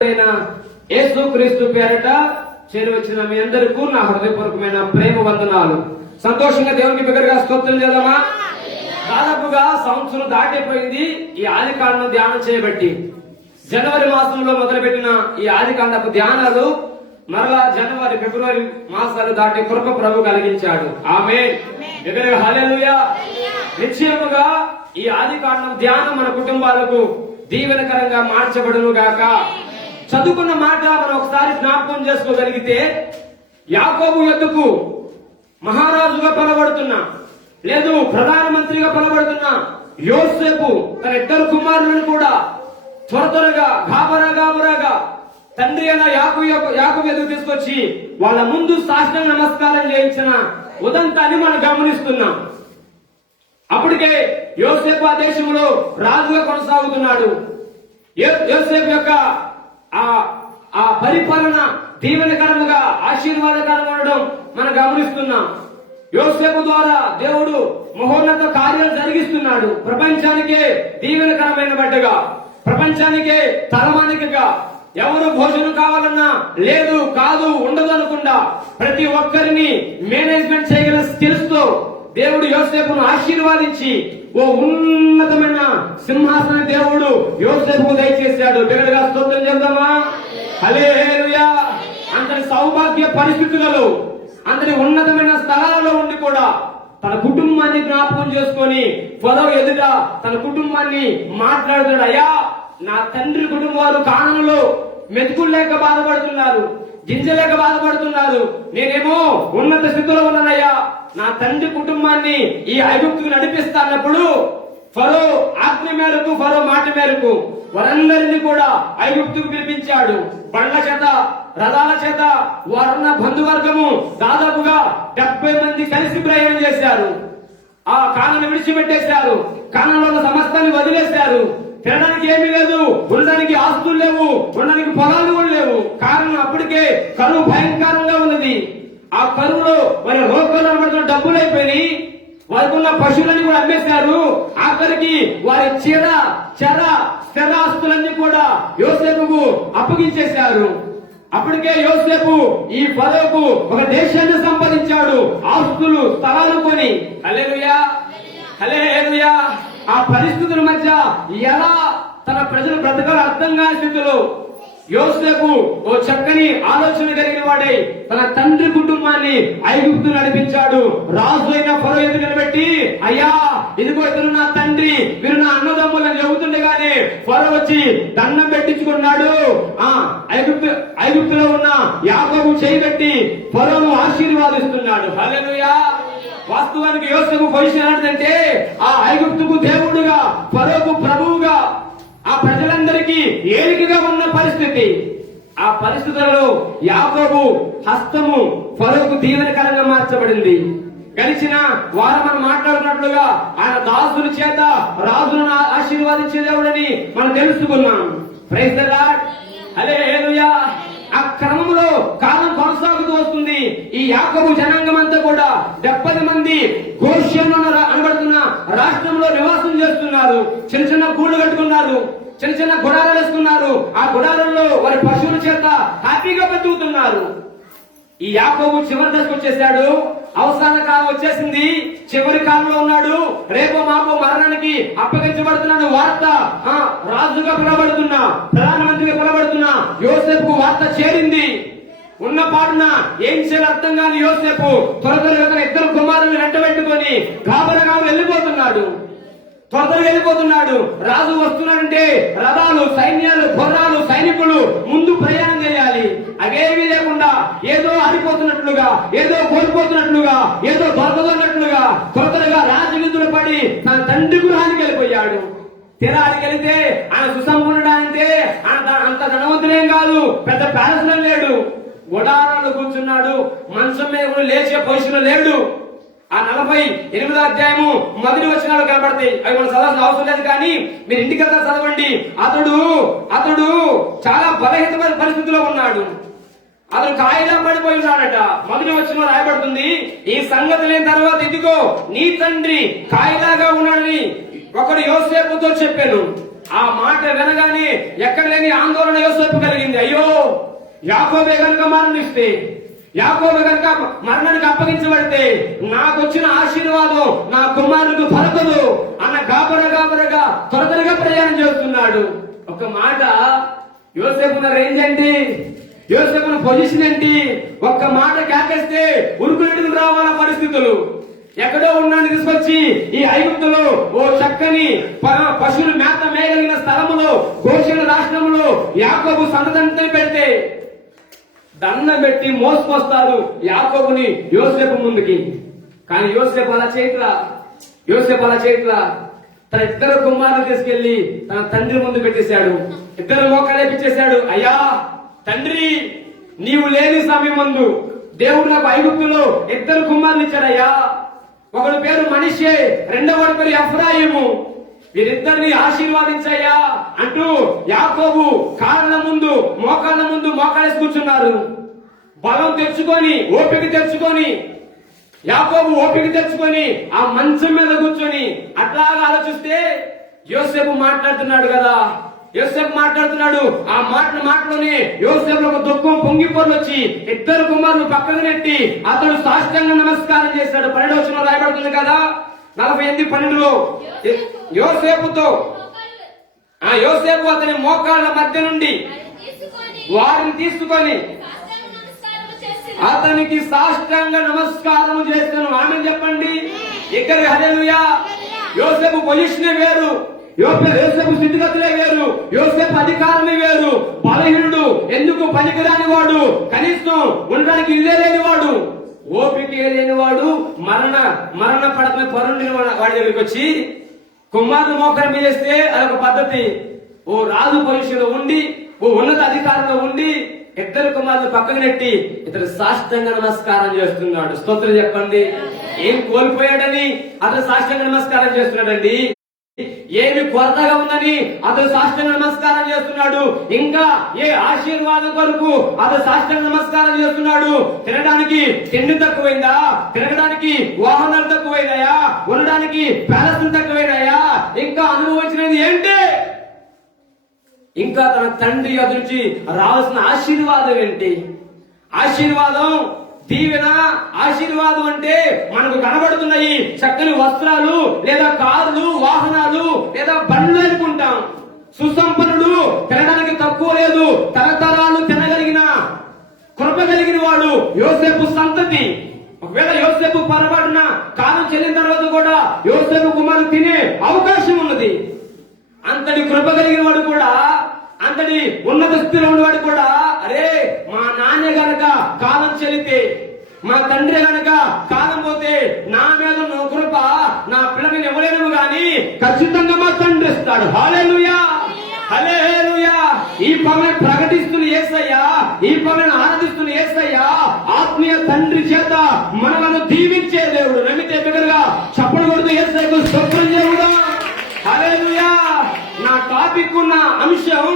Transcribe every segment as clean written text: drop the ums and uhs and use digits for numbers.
యేసుక్రీస్తు పేరట చేరువచ్చిన మీ అందరికీ నా హృదయపూర్వకమైన ప్రేమ వందనాలు. సంతోషంగా దేవునికి బిగ్గరగా స్తోత్రం చేద్దామా? దాదాపుగా సంవత్సరం దాటిపోయింది ఈ ఆదికాండం ధ్యానం చేయబట్టి. జనవరి మాసంలో మొదలుపెట్టిన ఈ ఆదికాండపు ధ్యానాలు మరలా జనవరి ఫిబ్రవరి మాసాలు దాటి కృప ప్రభు కలిగించాడు. ఆమేన్. హల్లెలూయా. నిశ్చయముగా ఈ ఆదికాండం ధ్యానం మన కుటుంబాలకు దీవెనకరంగా మార్చబడును గాక. చదువుకున్న మాట మనం ఒకసారి జ్ఞాపకం చేసుకోగలిగితే, యాకోబు యొద్దకు మహారాజుగా పిలవబడుతున్నా, లేదు ప్రధానమంత్రిగా పిలవబడుతున్నా యోసేపు తన ఇద్దరు కుమారులను కూడా త్వరగా గాబరాగా తండ్రి అయిన యాకోబు ఎదుగు తీసుకొచ్చి వాళ్ళ ముందు సాష్టాంగ నమస్కారం చేయించిన ఉదంతాన్ని మనం గమనిస్తున్నాం. అప్పటికే యోసేపు ఆ దేశంలో రాజుగా కొనసాగుతున్నాడు. యోసేపు యొక్క ఆ పరిపాలన దీవెనకరముగా ఆశీర్వాదకరంగా ఉండడం మనం గమనిస్తున్నాం. యోసేపు ద్వారా దేవుడు మహోన్నత కార్యాలు జరిగిస్తున్నాడు. ప్రపంచానికే దీవెనకరమైన బిడ్డగా, ప్రపంచానికే తలమానికగా, ఎవరు భోజనం కావాలన్నా లేదు కాదు ఉండదు అనుకుండా ప్రతి ఒక్కరిని మేనేజ్మెంట్ చేయగల స్కిల్స్ తో దేవుడు యోసేపును ఆశీర్వాదించి ఓ ఉన్నతమైన సింహాసన దేవుడు యోసేపుకు దయచేశాడు. బిగ్గరగా స్తోత్రం చేద్దామా? హల్లెలూయా. అంతటి సౌభాగ్య పరిస్థితులలో, అంతటి ఉన్నతమైన స్థలాలలో ఉండి కూడా తన కుటుంబాన్ని జ్ఞాపకం చేసుకొని పొదవ ఎదుట తన కుటుంబాన్ని మాట్లాడుతాడు. అయ్యా, నా తండ్రి కుటుంబాలు కారణంలో మెతుకులు లేక బాధపడుతున్నారు, గింజలేక బాధపడుతున్నారు. నేనేమో ఉన్నత స్థితిలో ఉన్నానయ్యా. నా తండ్రి కుటుంబాన్ని ఈ ఐగుప్తుకు నడిపిస్తానప్పుడు ఫరో ఆజ్ఞ మేరకు, ఫరో మాట మేరకు వారందరినీ కూడా ఐగుప్తుకు పిలిపించాడు. బండ్ల చేత, రథాల చేత వారున్న బంధువర్గము దాదాపుగా 70 మంది కలిసి ప్రయాణం చేశారు. ఆ కానాను విడిచిపెట్టేశారు. కానాలో ఉన్న సమస్తాన్ని వదిలేశారు. తినడానికి ఏమీ లేదు, ఉండడానికి ఆస్తులు లేవు, ఉండడానికి పొలాలు కూడా లేవు. కారణం అప్పటికే కరువు భయంకరంగా ఉన్నది. ఆ కరువులో వారి రోగాలు పడుతున్న డబ్బులు అయిపోయి వారికి ఉన్న పశువులని కూడా అమ్మేశారు. ఆఖరికి వారి స్థిరాస్తులన్నీ కూడా యోసేపుకు అప్పగించేశారు. అప్పటికే యోసేపు ఈ ఫరోకు ఒక దేశాన్ని సంపాదించాడు, ఆస్తులు స్థలాలు కొని. హల్లెలూయా, హల్లెలూయా. ఆ పరిస్థితుల మధ్య ఎలా తన ప్రజలు బ్రతకాలో అర్థం కాని స్థితిలో యోసేపు ఓ చక్కని ఆలోచన కలిగిన వాడై తన తండ్రి కుటుంబాన్ని ఐగుప్తు నడిపించాడు. రాజు అయిన ఫరో ఎదురు నిలబెట్టి, అయ్యా ఇదిగో ఇతను నా తండ్రి, మీరు నా అన్నదమ్ములని చెబుతుండగానే ఫరో వచ్చి దండం పెట్టించుకున్నాడు. ఐగుప్తులో ఉన్న యాకోబు చేయబెట్టి ఫరోను ఆశీర్వాదిస్తున్నాడు. హల్లెలూయా. వాస్తవానికి యోసేపు పొజిషన్ ఏంటంటే ఆ ఐగుప్తుకు దేవుడుగా, ఫరోకు ప్రభువుగా, ఆ ప్రజలందరికీ ఏలికగా ఉన్న పరిస్థితి. ఆ పరిస్థితులలో యాకోబు హస్తము ఫరోకు దీవెనకరంగా మార్చబడింది. గడిచిన వారం మనం మాట్లాడుతున్నట్లుగా ఆయన దాసుల చేత రాజులను ఆశీర్వాదించే దేవుడని మనం తెలుసుకున్నాం. Praise the Lord. హల్లెలూయా. ఆ క్రమంలో కాలం కొనసాగుతూ వస్తుంది. ఈ యాకోబు జనాంగం అంతా కూడా 70 మంది గోష్యం అనబడుతున్న రాష్ట్రంలో నివాసం చేస్తున్నారు. చిన్న చిన్న గూళ్ళు కట్టుకున్నారు, చిన్న చిన్న గుడారాలు వేసుకున్నారు. ఆ గుడారంలో వారి పశువుల చేత హ్యాపీగా బతుకుతున్నారు. ఈ యాకోబు చివరి దశకు వచ్చేసాడు. అవసాన కాలం వచ్చేసింది. చివరి కాలంలో ఉన్నాడు. రేపో మాపో మరణానికి అప్పగించబడుతున్నాడు. వార్త రాజుగా పిలవబడుతున్నా, ప్రధానమంత్రిగా పిలవబడుతున్నా యోసేపుకు వార్త చేరింది. ఉన్న పాటున ఏం చేయాలి అర్థం కాని యోసేపు త్వరగా ఇద్దరు కుమారులను వెంటబెట్టుకొని గాబరాగా వెళ్ళిపోతున్నాడు. వెళ్ళిపోతున్నాడు. రాజు వస్తున్నాడంటే రథాలు, సైన్యాలు, గుర్రాలు, సైనికులు ముందు ప్రయాణం చేయాలి. అవేమీ లేకుండా ఏదో ఆడిపోతున్నట్లుగా, ఏదో కోల్పోతున్నట్లుగా, ఏదో దొరకదన్నట్లుగా త్వరగా రాజవిధులు పడి తన తండ్రి గృహానికి వెళ్ళిపోయాడు. తీరానికి వెళితే ఆయన సుసంపన్నుడా అంటే అంత ధనవంతులేం కాదు, పెద్ద ప్యాలెస్ లో లేడు. గుడారాలు కూర్చున్నాడు. మంచం మీద లేచే పొజిషన్ లేడు. ఆ 48వ అధ్యాయము మొదటి వచనాలు కనబడతాయి. అవి మనం చదవాల్సిన అవసరం లేదు, కానీ మీరు ఇంటికి వెళ్తా చదవండి. అతడు చాలా బలహీనమైన పరిస్థితిలో ఉన్నాడు. అతను కాయిలా పడిపోయి ఉన్నాడట. మొదటి వచనంలో రాయబడుతుంది, ఈ సంగతి లేని తర్వాత ఇదిగో నీ తండ్రి కాయిలాగా ఉన్నాడని ఒకడు యోసేపుతో చెప్పాను. ఆ మాట వినగానే ఎక్కడ లేని ఆందోళన యోసేపు కలిగింది. అయ్యో, యాకోబే గనుక మరణిస్తే, యాకోబు గనుక మరణానికి అప్పగించబడితే నాకు వచ్చిన ఆశీర్వాదం నా కుమారుడికి దొరకదు అన్న గాబరగా త్వరగా ప్రయాణం చేస్తున్నాడు. ఒక మాట, యోసేపున రేంజ్ ఏంటి, యోసేపున పొజిషన్ ఏంటి, ఒక్క మాట కేకేస్తే ఉరుకులు రావాల పరిస్థితులు. ఎక్కడో ఉన్నాన్ని తీసుకొచ్చి ఈ ఐగుప్తులో ఓ చక్కని పశువులు మేత మేయగలిగిన స్థలములో గోషెన రాష్ట్రంలో యాకోబు సంతతంతో పెడితే దండం పెట్టి మోసుకొస్తారు యాకోబుని యోసేపు ముందుకి. కానీ యోసేపు అలా చేయట్లా. తన ఇద్దరు కుమారులు తీసుకెళ్లి తన తండ్రి ముందు పెట్టేశాడు. ఇద్దరు మోకాలేపించేశాడు. అయ్యా తండ్రి, నీవు లేని సమయం ముందు దేవుడు నాకు ఐగుప్తులో ఇద్దరు కుమారులు ఇచ్చాడయ్యా. ఒకడు పేరు మనిషే, రెండవడి పేరు ఎఫ్రాయిము. వీరిద్దరిని ఆశీర్వాదించయ్యా అంటూ యాకోబు కాళ్ళ ముందు మోకాళ్ళేసి కూర్చున్నారు. బలం తెచ్చుకొని, ఓపిక తెచ్చుకొని, యాకోబు ఓపిక తెచ్చుకొని ఆ మంచం మీద కూర్చొని అట్లాగా ఆలోచిస్తే యోసేపు మాట్లాడుతున్నాడు కదా. యోసేపు మాట్లాడుతున్నాడు. ఆ మాటలోనే యోసేపు ఒక దుఃఖం పొంగిపోలు వచ్చి ఇద్దరు కుమారులు పక్కన నెట్టి అతడు సాష్టాంగ నమస్కారం చేశాడు. 12వ వచనం రాయబడుతుంది కదా, 48:12లో యోసేపు అతని మోకాళ్ళ మధ్య నుండి వారిని తీసుకొని అతనికి సాష్టాంగ నమస్కారం చేస్తాను. ఆమె చెప్పండి. ఇక్కడ హల్లెలూయా. యోసేపు పొజిషనే వేరు, యోసేపు స్థితిగతులే వేరు, యోసేపు అధికారమే వేరు. బలహీనుడు, ఎందుకు పనికిరాని వాడు, కనీసం ఉండడానికి ఇల్లే లేని వాడు, ఓపిక లేని వాడు, మరణ పడకమే పరుండిన వాడి దగ్గరికి వచ్చి కుమారుడు మోకరం చేస్తే అదొక పద్ధతి. ఓ రాజు పొజిషన్ లో ఉండి, ఓ ఉన్నత అధికారంలో ఉండి ఇద్దరు కుమారులు పక్కన నెట్టి ఇతడు సాష్టాంగ నమస్కారం చేస్తున్నాడు. స్తోత్రం చెప్పండి. ఏం కోల్పోయాడని అతను సాష్టాంగ నమస్కారం చేస్తున్నాడండి. ఏమి కొరతగా ఉందని అతను సాష్టాంగ నమస్కారం చేస్తున్నాడు. ఇంకా ఏ ఆశీర్వాదం కొరకు అతను సాష్టాంగ నమస్కారం చేస్తున్నాడు. తినడానికి తిండి తక్కువైందా, తిరగడానికి వాహనాలు తక్కువైనాయా, ఉండడానికి ప్యాలెస్లు తక్కువైనాయా, ఇంకా అనుభవించినది ఏంటి? ఇంకా తన తండ్రి ఎదురించి రావాల్సిన ఆశీర్వాదం ఏంటి? ఆశీర్వాదం, దీవెన, ఆశీర్వాదం అంటే మనకు కనబడుతున్నాయి చక్కని వస్త్రాలు, లేదా కార్లు, వాహనాలు, లేదా బండ్లు అనుకుంటాం. సుసంపన్నుడు, తినడానికి తక్కువ లేదు, తరతరాలు తినగలిగిన కృప కలిగిన వాడు యోసేపు సంతతి. ఒకవేళ యోసేపు పొరపాటున కాలం చెల్లిన తర్వాత కూడా యోసేపు కుమారుడు తినే అవకాశం ఉన్నది. అంతటి కృప కలిగిన వాడు కూడా, అంతటి ఉన్నత స్థితిలో ఉన్నవాడు కూడా, అరే మా నాన్న గనక కాలం చెల్లితే, మా తండ్రి గనక కాలం పోతే నా మీద ఉన్న కృప నా పిల్లల్ని ఇవ్వలేను గాని ఖచ్చితంగా మా తండ్రి ఇస్తాడు. హల్లెలూయా, హల్లెలూయా. ఈ పవన్ ప్రకటిస్తున్న యేసయ్యా, ఈ పవన్ ఆరాధిస్తున్న యేసయ్యా ఆత్మీయ తండ్రి చేత మనలను దీవించే దేవుడు. నమ్మితే బిగ్గరగా చప్పట్లు కొడుతూ యేసయ్యకు స్తోత్రం చేద్దాం. హల్లెలూయా. నా టాపిక్ ఉన్న అంశం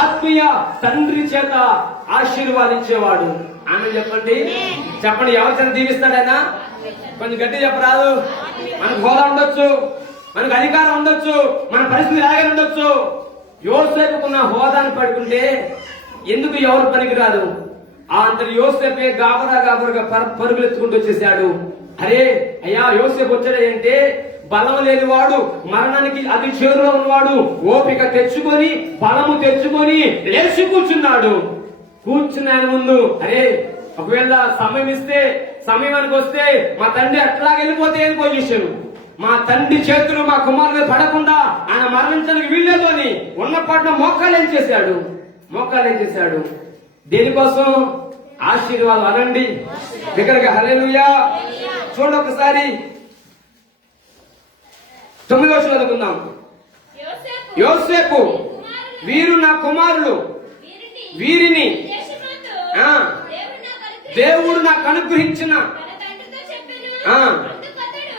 ఆత్మీయ తండ్రి చేత ఆశీర్వాదించేవాడు. ఆమె చెప్పండి. ఎవరి చేత దీవిస్తాడైనా? కొంచెం గట్టి చెప్పరాదు. మనకు హోదా ఉండొచ్చు, మనకు అధికారం ఉండొచ్చు, మన పరిస్థితి లాగే ఉండొచ్చు. యోసేపుకున్న హోదాను పడుకుంటే ఎందుకు ఎవరు పనికిరాదు? ఆ అంతటి యోసేపే గాబరగా పరుగులు ఎత్తుకుంటూ వచ్చేసాడు. అరే అయ్యా, యోసేపు వచ్చాడంటే బలం లేనివాడు, మరణానికి అతి చేరులో ఉన్నవాడు ఓపిక తెచ్చుకొని, బలము తెచ్చుకొని లేచి కూర్చున్నాడు. కూర్చున్న ఆయన ముందు, అరే ఒకవేళ సమయం ఇస్తే, సమయానికి వస్తే మా తండ్రి అట్లా వెళ్ళిపోతే ఏం పొజిషన్, మా తండ్రి చేతులు మా కుమారులు పడకుండా ఆయన మరణించడానికి వీల్లేదు అని ఉన్నపాటున మోకాలేం చేశాడు. దేనికోసం? ఆశీర్వాదం. అనండి దగ్గరగా హల్లెలూయా. చూడండి ఒకసారి 9వ వచనం చదువుకుందాం. యోసేపు, వీరు నా కుమారులు, వీరిని దేవుడు నాకు అనుగ్రహించిన,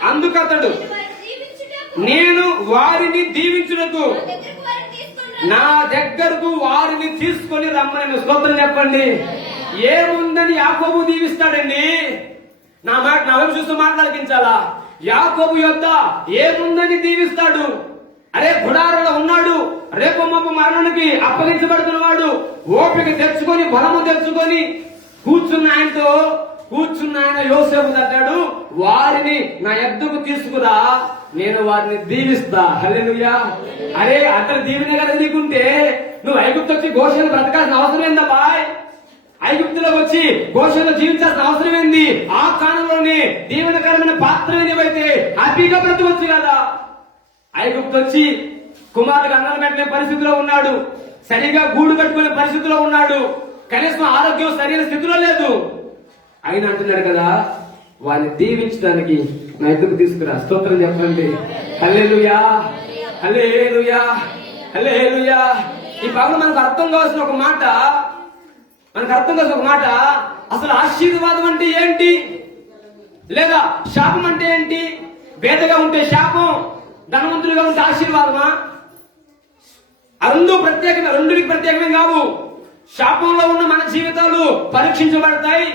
అందుకతడు నేను వారిని దీవించుటకు నా దగ్గరకు వారిని తీసుకొని రమ్మని. స్తోత్రం చెప్పండి. ఏముందని యాకోబు దీవిస్తాడండి? నా వైపు చూస్తూ మాట్లాడించాలా? యాకోబు యొద్ద ఏముందని దీవిస్తాడు? అరే గుడారంలో ఉన్నాడు, రేపు మాపు మరణానికి అప్పగించబడుతున్నవాడు ఓపిక తెచ్చుకొని బలము తెచ్చుకొని కూర్చున్న ఆయన యోసేపు అంటాడు, వారిని నా యొద్దకు తీసుకురా, నేను వారిని దీవిస్తా. హల్లెలూయా. అరే అతను దీవెన కదా నీకుంటే నువ్వు ఐగుప్తు వచ్చి గోషేను బ్రతకాల్సిన అవసరం ఏందా బాయ్? ఐగుప్తులో వచ్చి గోషేలో జీవించాల్సిన అవసరం ఏంది? ఆ స్థానంలోనే దీవెనకరమైన పాత్ర ఏవైతే హ్యాపీగా బ్రతవచ్చు కదా. ఐగుప్తు వచ్చి కుమారుడికి అన్నం పెట్టలే పరిస్థితిలో ఉన్నాడు, సరిగా గూడు కట్టుకునే పరిస్థితిలో ఉన్నాడు, కనీసం ఆరోగ్యం సరైన స్థితిలో లేదు. ఆయన అంటున్నాడు కదా, వారిని దీవించడానికి నా ఎదుగు తీసుకురా. స్తోత్రం చెప్పండి. హల్లెలూయా, హల్లెలూయా, హల్లెలూయా. ఈ పగలు మనకు అర్థం కావాల్సిన ఒక మాట, అసలు ఆశీర్వాదం అంటే ఏంటి, లేదా శాపం అంటే ఏంటి? పేదగా ఉంటే శాపం, ధనవంతులుగా ఉంటే ఆశీర్వాదమా? రెండుకి ప్రత్యేకమే కావు. శాపంలో ఉన్న మన జీవితాలు పరీక్షించబడతాయి,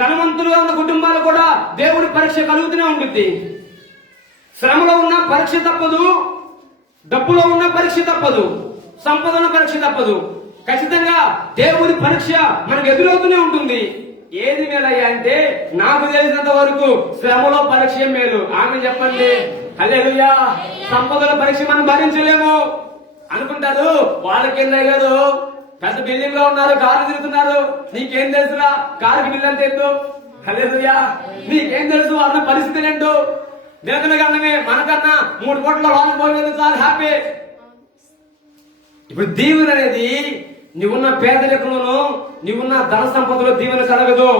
ధనవంతులుగా ఉన్న కుటుంబాలు కూడా దేవుడి పరీక్ష కలుగుతూనే ఉంటుంది. శ్రమలో ఉన్న పరీక్ష తప్పదు, డబ్బులో ఉన్న పరీక్ష తప్పదు, సంపదన పరీక్ష తప్పదు. ఖచ్చితంగా దేవుడి పరీక్ష మనకు ఎదురవుతూనే ఉంటుంది. ఏది మేలయ్యా అంటే నాకు తెలిసినంత వరకు శ్రమలో పరీక్ష మేలు. ఆమె చెప్పండి. హల్లెలూయా. సంపదల పరీక్ష మనం భరించలేము అనుకుంటారు. వాళ్ళకేందయ్య గారు పెద్ద బిల్డింగ్ లో ఉన్నారు, కారు తిరుగుతున్నారు, నీకేం తెలుసురా కారుకి బిల్లు అంత ఏంటో? హల్లెలూయా. నీకేం తెలుసు అన్న పరిస్థితి ఏంటో? దేవతల కన్నమే మనకన్నా 3 కోట్ల లోన్ పోయినందుకు చాలా హ్యాపీ. ఇప్పుడు దీవెన అనేది నీవున్న పేదరికంలోనూ నీవున్న ధన సంపదలో దీవెన కలగదు.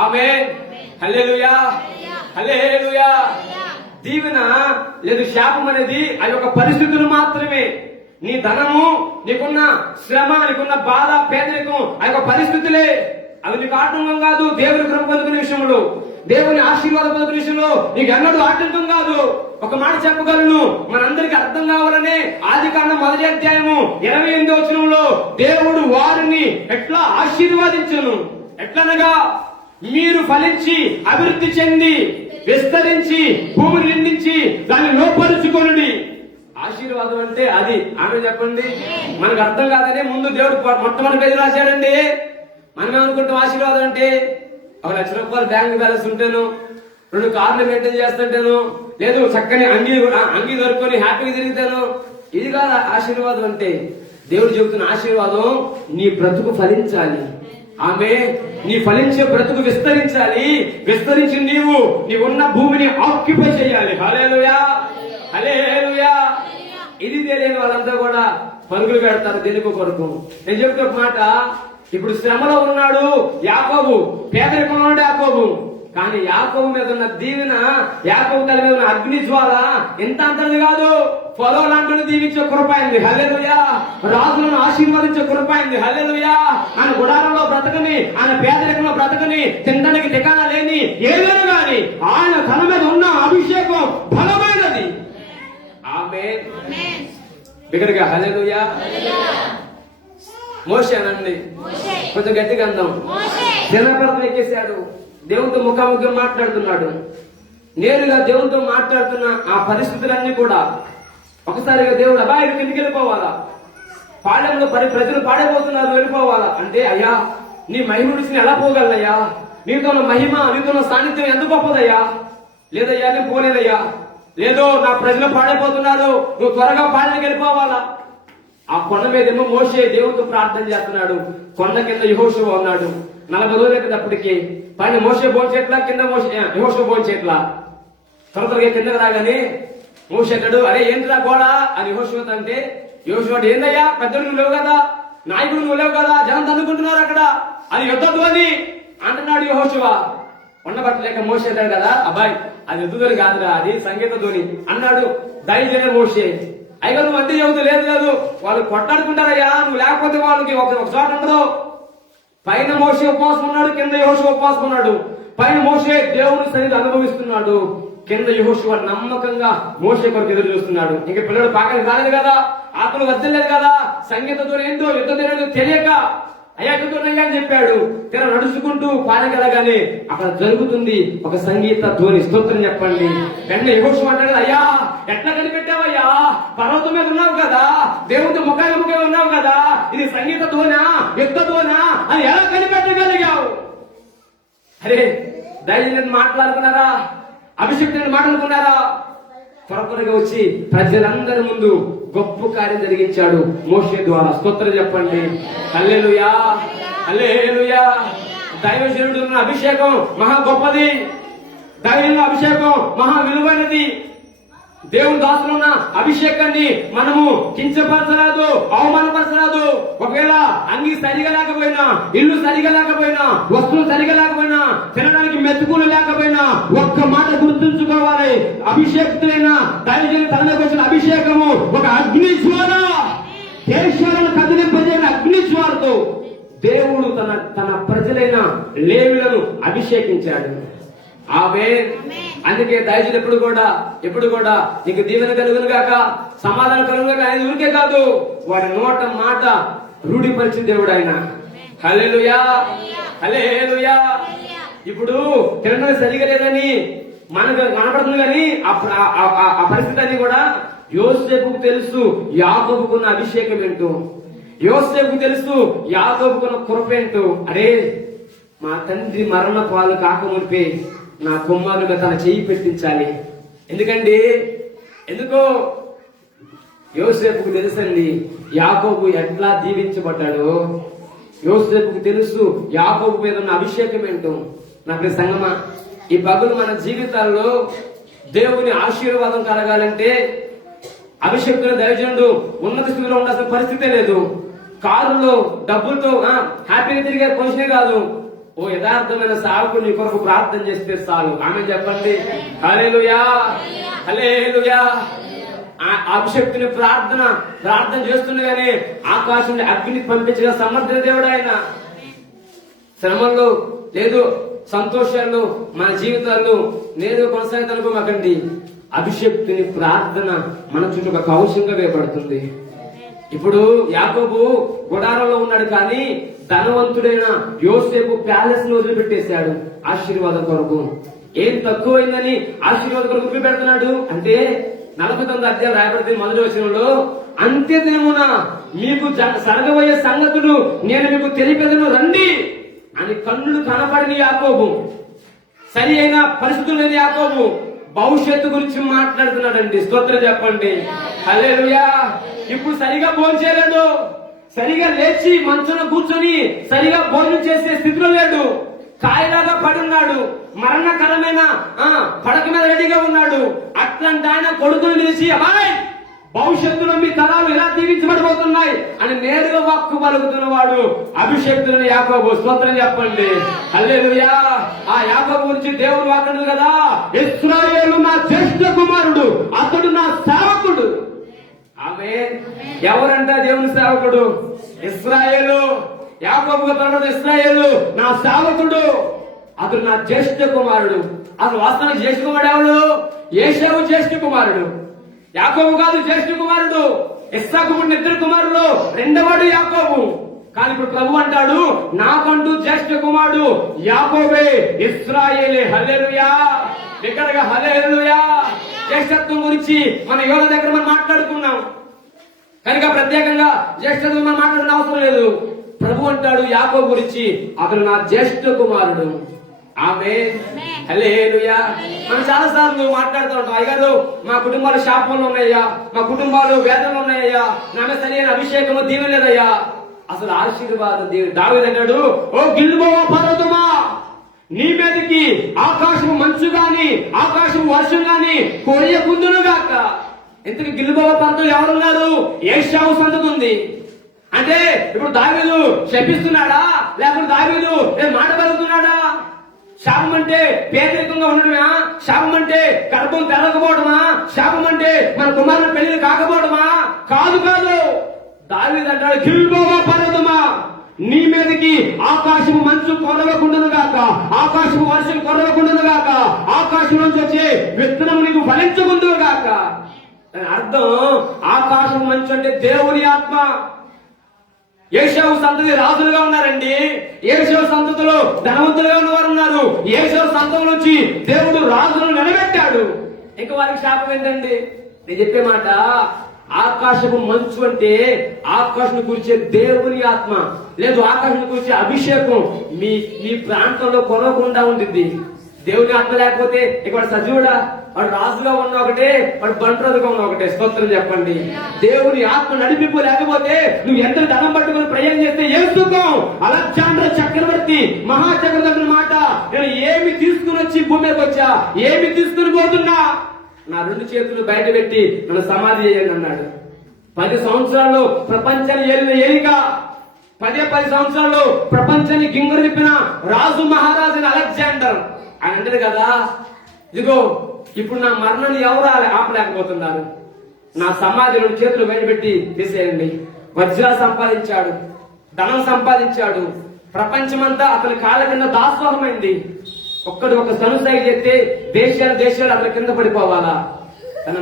ఆమేన్. హల్లెలూయా, హల్లెలూయా. దీవెన లేదు శాపం అనేది ఆ యొక్క పరిస్థితులు మాత్రమే. నీ ధనము, నీకున్న శ్రమ, నీకున్న బాధ, పేదరికం ఆ యొక్క పరిస్థితులే. అవి నీకు ఆటంకం కాదు. దేవుని కృప పొందుకునే విషయంలో, దేవుని ఆశీర్వాద పొందుకునే విషయంలో నీకు ఎన్నడూ ఆటంకం కాదు. ఒక మాట చెప్పగలను, మనందరికి అర్థం కావాలనే ఆదికాండం 1వ అధ్యాయము 28వ వచనంలో దేవుడు వారిని ఎట్లా ఆశీర్వాదించును, ఎట్లనగా మీరు ఫలించి అభివృద్ధి చెంది విస్తరించి భూమిని నిండించి దాన్ని లోపరుచుకొనుడి. ఆశీర్వాదం అంటే అది. ఆమె చెప్పండి. మనకు అర్థం కాదనే ముందు దేవుడు మొట్టమొదటి పేజీ రాశాడండి. మనమే అనుకుంటాం ఆశీర్వాదం అంటే 1 లక్ష రూపాయలు బ్యాంక్ బ్యాలెన్స్ ఉంటేను, 2 కార్లు మెయింటైన్ చేస్తుంటాను, లేదు చక్కని అంగీ దొరుకుని హ్యాపీగా తిరుగుతాను. ఇది కాదు ఆశీర్వాదం అంటే. దేవుడు చెబుతున్న ఆశీర్వాదం నీ బ్రతుకు ఫలించాలి. ఆమె నీ ఫలించే బ్రతుకు విస్తరించాలి. విస్తరించి నీవున్న భూమిని ఆక్యుపై చేయాలి. హల్లెలూయా, హల్లెలూయా. ఇది తెలియని వాళ్ళంతా కూడా పరుగులు పెడతారు దేనికో కొరకు. నేను చెప్తే ఒక మాట, ఇప్పుడు శ్రమలో ఉన్నాడు యాకోబు, పేదరికంలో ఉన్నాడు యాకోబు. కానీ యాకోబు మీద ఉన్న దీవెన, యాకోబు తల మీద ఉన్న అగ్ని జ్వాల ఎంత అంతది కాదు. ఫలో లాంటిని దీవించే కృపైంది. హల్లెలూయా. రాజులను ఆశీర్వదించే కృపైంది. హల్లెలూయా. ఆయన గుడారంలో బ్రతకని, ఆయన పేదరికంలో బ్రతకని, తినడానికి ఠికానా లేని ఏదైనా గాని ఆయన తల మీద ఉన్న అభిషేకం బలమైనది. ఆమేన్. బిగ్గరగా హల్లెలూయా. మోషే అనండి, కొంచెం గట్టిగా అందాం. జనపర్వతం ఎక్కేశాడు, దేవునితో ముఖాముఖి మాట్లాడుతున్నాడు. నేరుగా దేవునితో మాట్లాడుతున్న ఆ పరిస్థితులన్నీ కూడా ఒకసారిగా దేవుడు అబ్బాయి కిందికి వెళ్ళిపోవాలా, పాళ్యంలో ప్రజలు పాడైపోతున్నారు వెళ్ళిపోవాలా అంటే, అయ్యా నీ మహిమ విడిచి ఎలా పోగలనయ్యా, నీతో మహిమ, నీతో సాన్నిధ్యం ఎంత గొప్పదయ్యా. లేదయ్యా నేను పోలేదయ్యా, లేదో నా ప్రజలు పాడైపోతున్నారు, నువ్వు త్వరగా పాడడానికి వెళ్ళిపోవాలా. ఆ కొండ మీదేమో మోషే దేవుడితో ప్రార్థన చేస్తున్నాడు, కొండ కింద యెహోషువ ఉన్నాడు. 40 రోజులు అయినప్పటికీ పైన మోషే భోంచేట్లా, కింద యెహోషువ భోంచేట్లా. త్వరగా కిందకి రాగానే మోషే అంటాడు, అరే ఏంటిరా గోడ అని యెహోషువ అంటే, యెహోషువ ఏందయ్యా పెద్దడు నువ్వు లేవు కదా, నాయకుడు నువ్వు లేవు కదా, జనం తన్నుకుంటున్నారు అక్కడ, అది యుద్ధం అని అంటున్నాడు యెహోషువ. ఉండబట్టలేక మోషే అంటాడు కదా, అబ్బాయి అది యుద్ధ కాదురా, అది సంగీత ధ్వని అన్నాడు. దయచేయ మోషే, అయ్యా నువ్వు అంతే చెబుతూ లేదు, వాళ్ళు కొట్టాడుకుంటారయ్యా, నువ్వు లేకపోతే వాళ్ళకి ఒక చోట ఉండదు. పైన మోషే ఉపవాసం ఉన్నాడు, కింద యెహోషువ ఉపవాసం ఉన్నాడు. పైన మోషే దేవుని సన్నిధి అనుభవిస్తున్నాడు, కింద యెహోషువ నమ్మకంగా మోషే కొరకు ఎదురు చూస్తున్నాడు. ఇంక పిల్లడు పాకని రాలేదు కదా, ఆత్మలు వద్దలేదు కదా, సంగీతంతో ఏంటో యుద్ధం ఏంటో తెలియక అయ్యా ఎక్కుతున్నాయ్యా అని చెప్పాడు. తెర నడుచుకుంటూ పాలకెళ్ళగానే అక్కడ జరుగుతుంది ఒక సంగీత ధ్వని. స్తోత్రం చెప్పండి. వెంటనే యెహోషువ అంటాడు, అయ్యా ఎట్లా కనిపెట్టావయ్యా? పర్వతం మీద ఉన్నావు కదా, దేవుడితో ముఖాముఖి ఉన్నావు కదా, ఇది సంగీత ధ్వనా యుద్ధ ధ్వనా అని ఎలా కనిపెట్టగలిగావు? అరే ధైర్యం మాట్లాడుకున్నారా? అభిషేక్తులను మాట్లాడుకున్నారా? త్వరగా వచ్చి ప్రజలందరి ముందు గొప్ప కార్యం జరిగించాడు మోషే ద్వారా. స్తోత్రం చెప్పండి. హల్లెలూయా, హల్లెలూయా. దైవజనుడు ఉన్న అభిషేకం మహా గొప్పది. దైవంలో అభిషేకం మహా విలువైనది. దేవుని దాసులో ఉన్న అభిషేకాన్ని మనము కించపరచరాదు, అవమానపరచరాదు. ఒకవేళ అంగి సరిగా లేకపోయినా, ఇల్లు సరిగా లేకపోయినా, వస్తువులు సరిగా లేకపోయినా, తినడానికి మెతుకులు లేకపోయినా ఒక్క మాట గుర్తుంచుకోవాలి, అభిషేక్తులైన దైవజనుల తనలోకి వచ్చిన అభిషేకము ఒక అగ్ని జ్వాల, దేశాలను కదిలింపజేయని అగ్ని జ్వాలతో దేవుడు తన ప్రజలైన లేవీయులను అభిషేకించాడు. అందుకే దయచేసి ఎప్పుడు కూడా నీకు దీవెన కలుగును గాక, సమాధానం కలుగును గాక. ఆయన ఊరికే కాదు, వాడి నోట మాట రూఢిపరిచిన దేవుడు ఆయన. హల్లెలూయా, హల్లెలూయా. ఇప్పుడు తినడం సరిగా లేదని మనకు కనపడుతుంది కానీ ఆ పరిస్థితి అన్ని కూడా యోసేపుకు తెలుసు యాకోబుకున్న అభిషేకం ఏంటో, యోసేపుకు తెలుసు యాకోబుకున్న కృపేంటో. అరే మా తండ్రి మరణ పాలు కాకమునిపే నా కుమారుగా తన చెయ్యి పెట్టించాలి. ఎందుకో యోసేపుకు తెలుసండి యాకోబు ఎట్లా దీవించబడ్డాడో. యోసేపుకు తెలుసు యాకోబు మీద ఉన్న అభిషేకం ఏంటో. నాకు సంగమా, ఈ పగులు మన జీవితాల్లో దేవుని ఆశీర్వాదం కలగాలంటే అభిషేకుల దైవజనుడు ఉన్నత స్థితిలో ఉండాల్సిన పరిస్థితే లేదు. కారులో డబ్బులతో హ్యాపీగా తిరిగే పొజిషనే కాదు. ఓ యథార్థమైన సాగుని కొరకు ప్రార్థన చేస్తే చాలు. ఆమె చెప్పండి. హల్లెలూయా, హల్లెలూయా. అభిషక్తుని ప్రార్థన చేస్తుండగానే ఆకాశం అగ్ని పంపించిన సమర్థ దేవుడు ఆయన. శ్రమల్లో లేదు సంతోషాల్లో మన జీవితాల్లో నేను కొనసాగుతానుకోమాకండి. అభిషక్తుని ప్రార్థన మన చుట్టూ ఒక కవచంగా వేయబడుతుంది. ఇప్పుడు యాకోబు గుడారంలో ఉన్నాడు కానీ ధనవంతుడైన యోసేపు ప్యాలెస్ ను వదిలిపెట్టేశాడు ఆశీర్వాదం కొరకు. ఏం తక్కువైందని ఆశీర్వాదం కొరకు వదిలిపెడుతున్నాడు అంటే 49 అధ్యాయం రాయబడింది మొదటి వచనంలో, అంత్యదినమున మీకు జరగబోయే సంగతులు నేను మీకు తెలియపెదను రండి అని కన్నులు కనపడిన యాకోబు, సరి అయిన పరిస్థితులు లేని యాకోబు భవిష్యత్తు గురించి మాట్లాడుతున్నాడండి. స్తోత్రం చెప్పండి. హల్లెలూయా. ఇప్పుడు సరిగా భోజనం చేయలేడు, సరిగా లేచి మంచంలో కూర్చొని సరిగా భోజనం చేసే స్థితిలో లేడు. కాయలాగా పడి ఉన్నాడు, మరణకరమైన పడక మీద రెడీగా ఉన్నాడు. అట్లాంటి ఆయన కొడుకును పిలిచి, అబ్బాయి భవిష్యత్తులో మీ తరాలు ఎలా దీవించబడిపోతున్నాయి అని నేరుగా వాక్కు పలుకుతున్న వాడు అభిషేక్తుడైన యాకోబు. స్తోత్రం చెప్పండి. హల్లెలూయా. ఆ యాకోబు గురించి దేవుడు వాక్కు కదా, ఇశ్రాయేలు నా జ్యేష్ఠ కుమారుడు, అతడు నా సేవకుడు. ఆమేన్. ఎవరంట దేవుని సేవకుడు? ఇశ్రాయేలు. యాకోబుకు తనడు ఇశ్రాయేలు నా సేవకుడు, అతడు నా జ్యేష్ఠ కుమారుడు. అసలు వాస్తవానికి జ్యేష్ఠ కుమారుడు ఎవడు? ఏశావు జ్యేష్ఠ కుమారుడు, యాకోబు కాదు జ్యేష్ఠ కుమారుడు. ఇస్సాకు పుట్టిన 2 కుమారులు రెండవడు యాకోబు. కానీ ఇప్పుడు ప్రభు అంటాడు, నాకంటూ జ్యేష్ఠ కుమారుడు యాకోబే, ఇశ్రాయేలే. హల్లెలూయా. బిగ్గరగా హల్లెలూయా. జ్యేష్ఠత్వం గురించి మన యోగ దగ్గర మనం మాట్లాడుకున్నాం కనుక ప్రత్యేకంగా జ్యేష్ఠత్వం మనం మాట్లాడిన అవసరం లేదు. ప్రభు అంటాడు యాకోబు గురించి, అతడు నా జ్యేష్ఠ కుమారుడు. ఆమేన్. హల్లెలూయా. మనం చాలా సార్లు మాట్లాడుతూ ఉంటాం, అయ్యారు మా కుటుంబాలు శాపంలో ఉన్నాయ్యా, మా కుటుంబాలు వేదనలు ఉన్నాయ్యా, నా మీద సరైన అభిషేకము దీవెనలేదయ్యా. అసలు ఆశీర్వాదం దావీదు అన్నాడు, ఓ గిల్బోవా పర్వతమా, నీ మీదకి ఆకాశం మంచు గాని ఆకాశం వర్షం గాని కురియకుందును గాక. ఎందుకు గిల్బోవా పర్వతం ఎవరున్నారు? ఏశావు సంతతి ఉంది. అంటే ఇప్పుడు దావీదు శపిస్తున్నాడా లేకపోతే దావీదు మాట పలుకుతున్నాడా? శాపం అంటే పేదరికంగా ఉండడమా? శాపం అంటే గర్భం తెరవకపోవడమా? శాపం అంటే మన కుమారుని పెళ్లి కాకపోవడమా? కాదు కాదు. దావీదు అంటాడు, గిల్బోవా పర్వతమా, నీ మీదకి ఆకాశం మంచు కొరవకుండును గాక, ఆకాశం వర్షం కొరవకుండును గాక, ఆకాశం నుంచి వచ్చే విత్తనం నీకు ఫలించకుండును గాక. అర్థం ఆకాశం మంచు అంటే దేవుని ఆత్మ. ఏషావు సంతతి రాజులుగా ఉన్నారండి. ఏషావు సంతతిలో ధనవంతులుగా ఉన్నవారు ఉన్నారు. ఏషావు సంతతి నుంచి దేవుడు రాజులను నిలబెట్టాడు. ఇంకా వారికి శాపం ఏంటండి? నేను చెప్పే మాట, ఆకాశపు మంచు అంటే ఆకాశం కూర్చే దేవుని ఆత్మ, లేదు ఆకాశం కూర్చే అభిషేకం మీ ప్రాంతంలో కొనకుండా ఉంటుంది. దేవుని ఆత్మ లేకపోతే ఇక్కడ సజీవుడా, వాడు రాజుగా ఉన్న ఒకటే, వాడు బంట్రోజుగా ఉన్న ఒకటే. స్తోత్రం చెప్పండి. దేవుని ఆత్మ నడిపింపు లేకపోతే నువ్వు ఎంత ధనం పట్టుకుని ప్రయాణం చేస్తే ఏ సుఖం? అలెగ్జాండర్ చక్రవర్తి, మహాచక్రవర్తి మాట, నేను ఏమి తీసుకుని వచ్చి భూమి మీదకి వచ్చా, ఏమి తీసుకుని పోతున్నా, నా 2 చేతులు బయట పెట్టి నన్ను సమాధి చేయండి అన్నాడు. 10 సంవత్సరాల్లో ప్రపంచాన్ని ఏలిన ఏలిక, 10 సంవత్సరాల్లో ప్రపంచాన్ని గింగురు తిప్పిన రాజు మహారాజు అలెగ్జాండర్ ఆయన అంటారు కదా, ఇదిగో ఇప్పుడు నా మరణాన్ని ఎవరు ఆపలేకపోతున్నారు, నా సమాధి 2 చేతులు బయటపెట్టి తీసేయండి. వజ్రాలు సంపాదించాడు, ధనం సంపాదించాడు, ప్రపంచమంతా అతని కాళ్ళ కింద దాసోహమైంది. ఒక్కడు ఒక సనుసై చేస్తే దేశాలు అతని కింద పడిపోవాలా? తన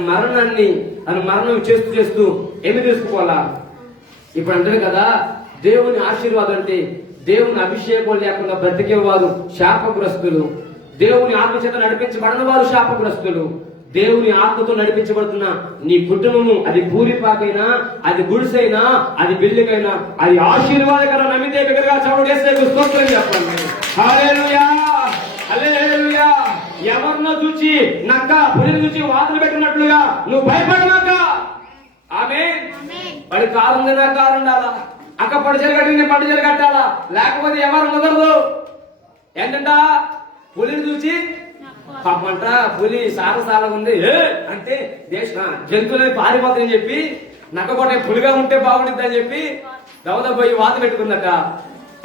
మరణం చేస్తూ చేస్తూ ఏమి తీసుకోవాలా? ఇప్పుడు అంటారు కదా, దేవుని ఆశీర్వాదం అంటే దేవుని అభిషేకం లేకుండా బ్రతికేవారు శాపగ్రస్తులు, దేవుని ఆత్మచేత నడిపించబడిన వారు శాపగ్రస్తులు. దేవుని ఆత్మతో నడిపించబడుతున్న నీ కుటుంబము, అది పూరిపాకైనా, అది గుడిసైనా, అది బిల్లుకైనా, అది ఆశీర్వాదకరం. నమ్మితే బిగ్గరగా చదువు చేసే స్తోత్రం చెప్పండి. హల్లెలూయా, హల్లెలూయా. ఎవరినో చూచి నక్క పులిని చూచి వాతలు పెట్టినట్లుగా నువ్వు భయపడమాక. ఆమేన్. పడి కారు నా కారు ఉండాలా, అక్క పడిచలు కట్టి పడిచలు కట్టాలా, లేకపోతే ఎవరు కుదరదు. ఏంటంట, పులిని చూచి పాపంట పులి సారసాల ఉంది అంటే జంతువులని పారిపోతాయని చెప్పి నక్కకోట పులిగా ఉంటే బాగుంటుంది అని చెప్పి దవద పోయి వాత పెట్టుకుందట.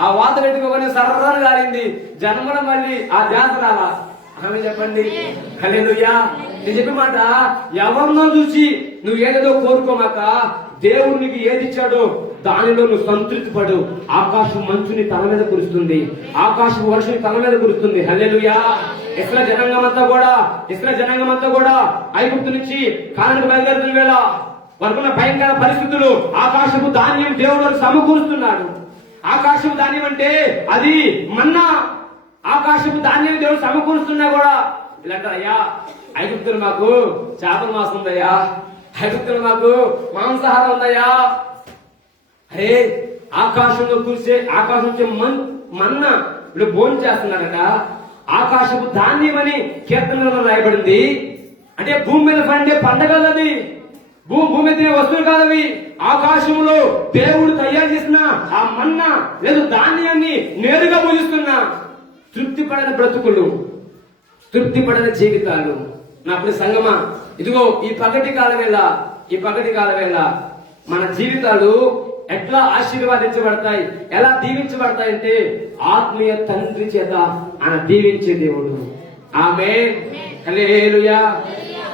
ఆ వాత పెట్టుకోగానే సర్రని కాలింది. జన్మలో మళ్ళీ ఆ ధ్యాస రాలా. ఆమె చెప్పండి. హల్లెలూయా. నేను చెప్పే మాట, ఎవరినో చూసి నువ్వు ఏదేదో కోరుకోమాక. దేవుడు నీకు ఏది ఇచ్చాడో దానిలో నువ్వు సంతృప్తి పడు. ఆకాశం మంచుని తల మీద కురుస్తుంది, ఆకాశం వర్షం తల మీద కురుస్తుంది. హల్లెలూయా. ఇస్రాయేల్ జనాంగం అంతా కూడా ఐగుప్తు నుంచి కానానికి బయలుదేరుతున్న వేళ వారికున్న భయంకర పరిస్థితులు, ఆకాశపు ధాన్యం దేవుడు సమకూరుస్తున్నాడు. ఆకాశపు ధాన్యం అంటే అది మన్నా. ఆకాశపు ధాన్యం దేవుడు సమకూరుస్తున్నా కూడా ఇలాంటి, అయ్యా ఐగుప్తులు మాకు చేపల మాసం ఉందయ్యా, ఐగుప్తులు మాకు మాంసాహారం ఉందయ్యా. అరే ఆకాశంలో కూర్చే ఆకాశం వచ్చే మన్నా ఇప్పుడు భోజనం చేస్తున్నాడట. ఆకాశపు ధాన్యం అని కీర్తనలో రాయబడింది. అంటే భూమి మీద పండే పండగలు అది, భూమి మీద వస్తువులు కాదవి. ఆకాశంలో దేవుడు తయారు చేసిన ఆ మన్నా లేదు ధాన్యాన్ని నేరుగా పూజిస్తున్నా. తృప్తిపడని బ్రతుకులు, తృప్తిపడని జీవితాలు. నా ప్రియ సంగమా, ఇదిగో ఈ పగటి కాల వేళ మన జీవితాలు ఎట్లా ఆశీర్వాదించబడతాయి, ఎలా దీవించబడతాయి అంటే ఆత్మీయ తండ్రి చేత ఆయన దీవించే దేవుడు. ఆమేన్. హల్లెలూయా.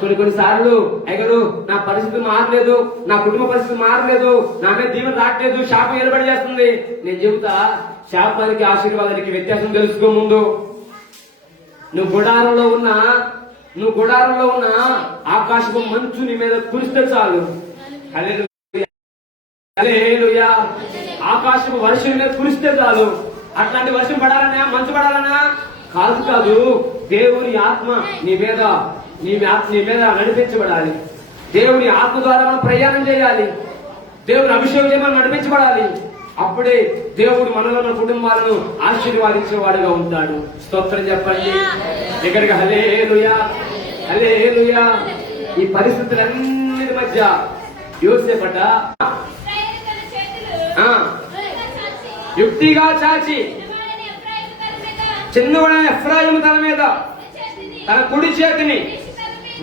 కొన్నిసార్లు అయ్యగారు నా పరిస్థితి మారలేదు, నా కుటుంబ పరిస్థితి మారలేదు, నా మీద దీవెన రావట్లేదు, శాపం ఏర్పడి చేస్తుంది. నేను చెబుతా, శాపానికి ఆశీర్వాదానికి వ్యత్యాసం తెలుసుకో. ముందు నువ్వు గుడారంలో ఉన్న ఆకాశపు మంచు నీ మీద కురిస్తే చాలు. హల్లెలూయా. ఆకాశపు వర్షం మీద కురిస్తే చాలు. అట్లాంటి వర్షం పడాలనా, మంచు పడాలనా? కాదు. దేవుని ఆత్మ నీ మీద నడిపించబడాలి. దేవుని ఆత్మ ద్వారా మనం ప్రయాణం చేయాలి. దేవుని అభిషేకం చేయమని నడిపించబడాలి. అప్పుడే దేవుడు మనలో మన కుటుంబాలను ఆశీర్వాదించేవాడుగా ఉంటాడు. స్తోత్రం చెప్పండి ఇక్కడికి. హల్లెలూయా, హల్లెలూయా. ఈ పరిస్థితులన్నిటి మధ్య యోసేపట యుక్తిగా చాచి చిన్నవాడైన ఎఫ్రాయిము తల మీద తన కుడి చేతిని,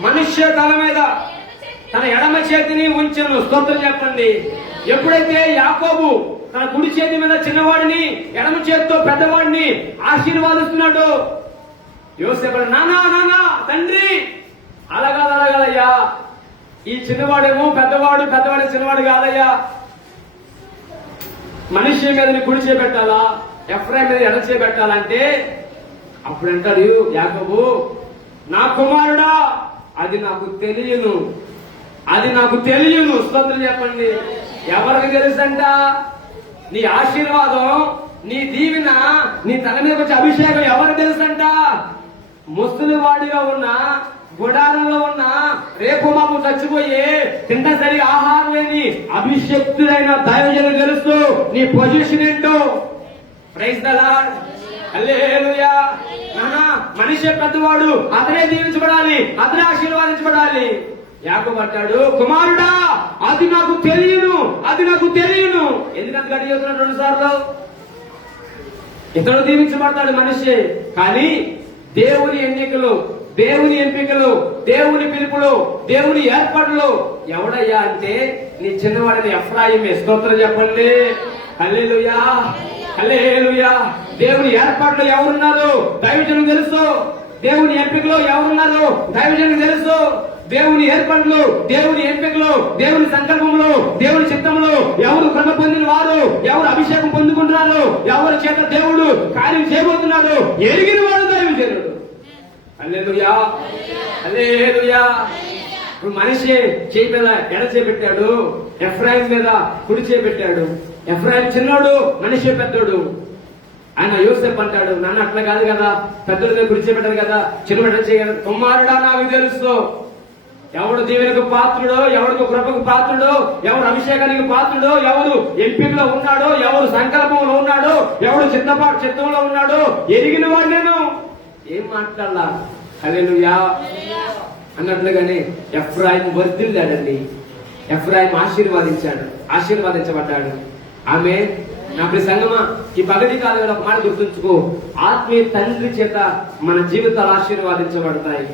మనుష్య తల మీద తన ఎడమ చేతిని ఉంచెను. స్తోత్రం చెప్పండి. ఎప్పుడైతే యాకోబు తన కుడి చేతి మీద చిన్నవాడిని, ఎడమ చేతితో పెద్దవాడిని ఆశీర్వాదిస్తున్నాడు, యోసేపు నానా తండ్రి అలాగలయ్యా, ఈ చిన్నవాడేమో పెద్దవాడు చిన్నవాడు కాదయ్యా, మనిషి మీద కుడి చేపెట్టాలా, ఎఫ్రాయిం మీద ఎడ చేపెట్టాలంటే అప్పుడు అంటాడు యాకోబు, నా కుమారుడా అది నాకు తెలియను. స్తోత్రం చెప్పండి. ఎవరికి తెలుసంట? నీ ఆశీర్వాదం, నీ దీవెన, నీ తల మీద వచ్చే అభిషేకం ఎవరు తెలుసంట? ముసలివాడిగా ఉన్న, గుడారంలో ఉన్న, రేపు మాకు చచ్చిపోయే తింట సరిగా ఆహారం లేని అభిషక్తుడైన దైవజనులు తెలుస్తూ నీ పొజిషన్ ఏంటో. ప్రైజ్ ద లార్డ్, హల్లెలూయా. నానా మనిషి పెద్దవాడు, అతనే దీవించబడాలి, అతనే ఆశీర్వాదించబడాలి. యాకోబు అంటాడు, కుమారుడా అది నాకు తెలియను, అది నాకు తెలియను. ఎందుకంత గట్టి చేస్తున్నాడు 2 సార్లు? ఇతడు దీవించబడతాడు మనిషి, కానీ దేవుని ఎన్నికలు, దేవుని ఎంపికలు, దేవుని పిలుపులు, దేవుని ఏర్పాట్లు ఎవడయ్యా అంటే నీ చిన్నవాడిని ఎఫ్రాయిమే. స్తోత్రం చెప్పండి. హల్లెలూయా, హల్లెలూయా. దేవుని ఏర్పాట్లు ఎవరున్నారు? దైవజనులు తెలుసు. దేవుని ఎంపికలో ఎవరున్నారు? దైవజనులు తెలుసు. దేవుని ఏర్పాట్లు, దేవుని ఎంపికలు, దేవుని సంకల్పంలో, దేవుని చిత్తంలో ఎవరు క్రమ పొందిన వారు, ఎవరు అభిషేకం పొందుకుంటున్నారు, ఎవరి చేత దేవుడు కార్యం చేయబోతున్నాడు ఎరిగిన వాడు దైవజనుడు. హల్లెలూయా, హల్లెలూయా. ఇప్పుడు మనిషి చేయి మీద ఎడ చేపెట్టాడు, ఎఫ్రాయిం మీద కుడి చేపెట్టాడు. ఎఫ్రాయిం చిన్నోడు, మనిషి పెద్దోడు. ఆయన యోసేపు అంటాడు, నన్ను అట్లా కాదు కదా, పెద్దోడి మీద కుడి చేపెట్టారు కదా, చిన్నోడు చేయగలరు. కుమారుడా నాకు తెలుసు ఎవడు దీవెనకు పాత్రుడో, ఎవడికి కృపకు పాత్రుడో, ఎవరు అభిషేకానికి పాత్రుడో, ఎవరు ఎంపికలో ఉన్నాడో, ఎవరు సంకల్పంలో ఉన్నాడో, ఎవడు చిత్తంలో ఉన్నాడో ఎరిగిన వాడు నేను. ఏం మాట్లాడాలా? హల్లెలూయా అన్నట్లుగానే ఎఫ్రాయిం వర్ధిల్లాడండి. ఎఫ్రాయిం ఆశీర్వాదించబడ్డాడు. ఆమె నా ప్రియ సంగమా, ఈ పగటి కాలంలో ఒక మాట గుర్తుంచుకో, ఆత్మీయ తండ్రి చేత మన జీవితాలు ఆశీర్వాదించబడతాయి.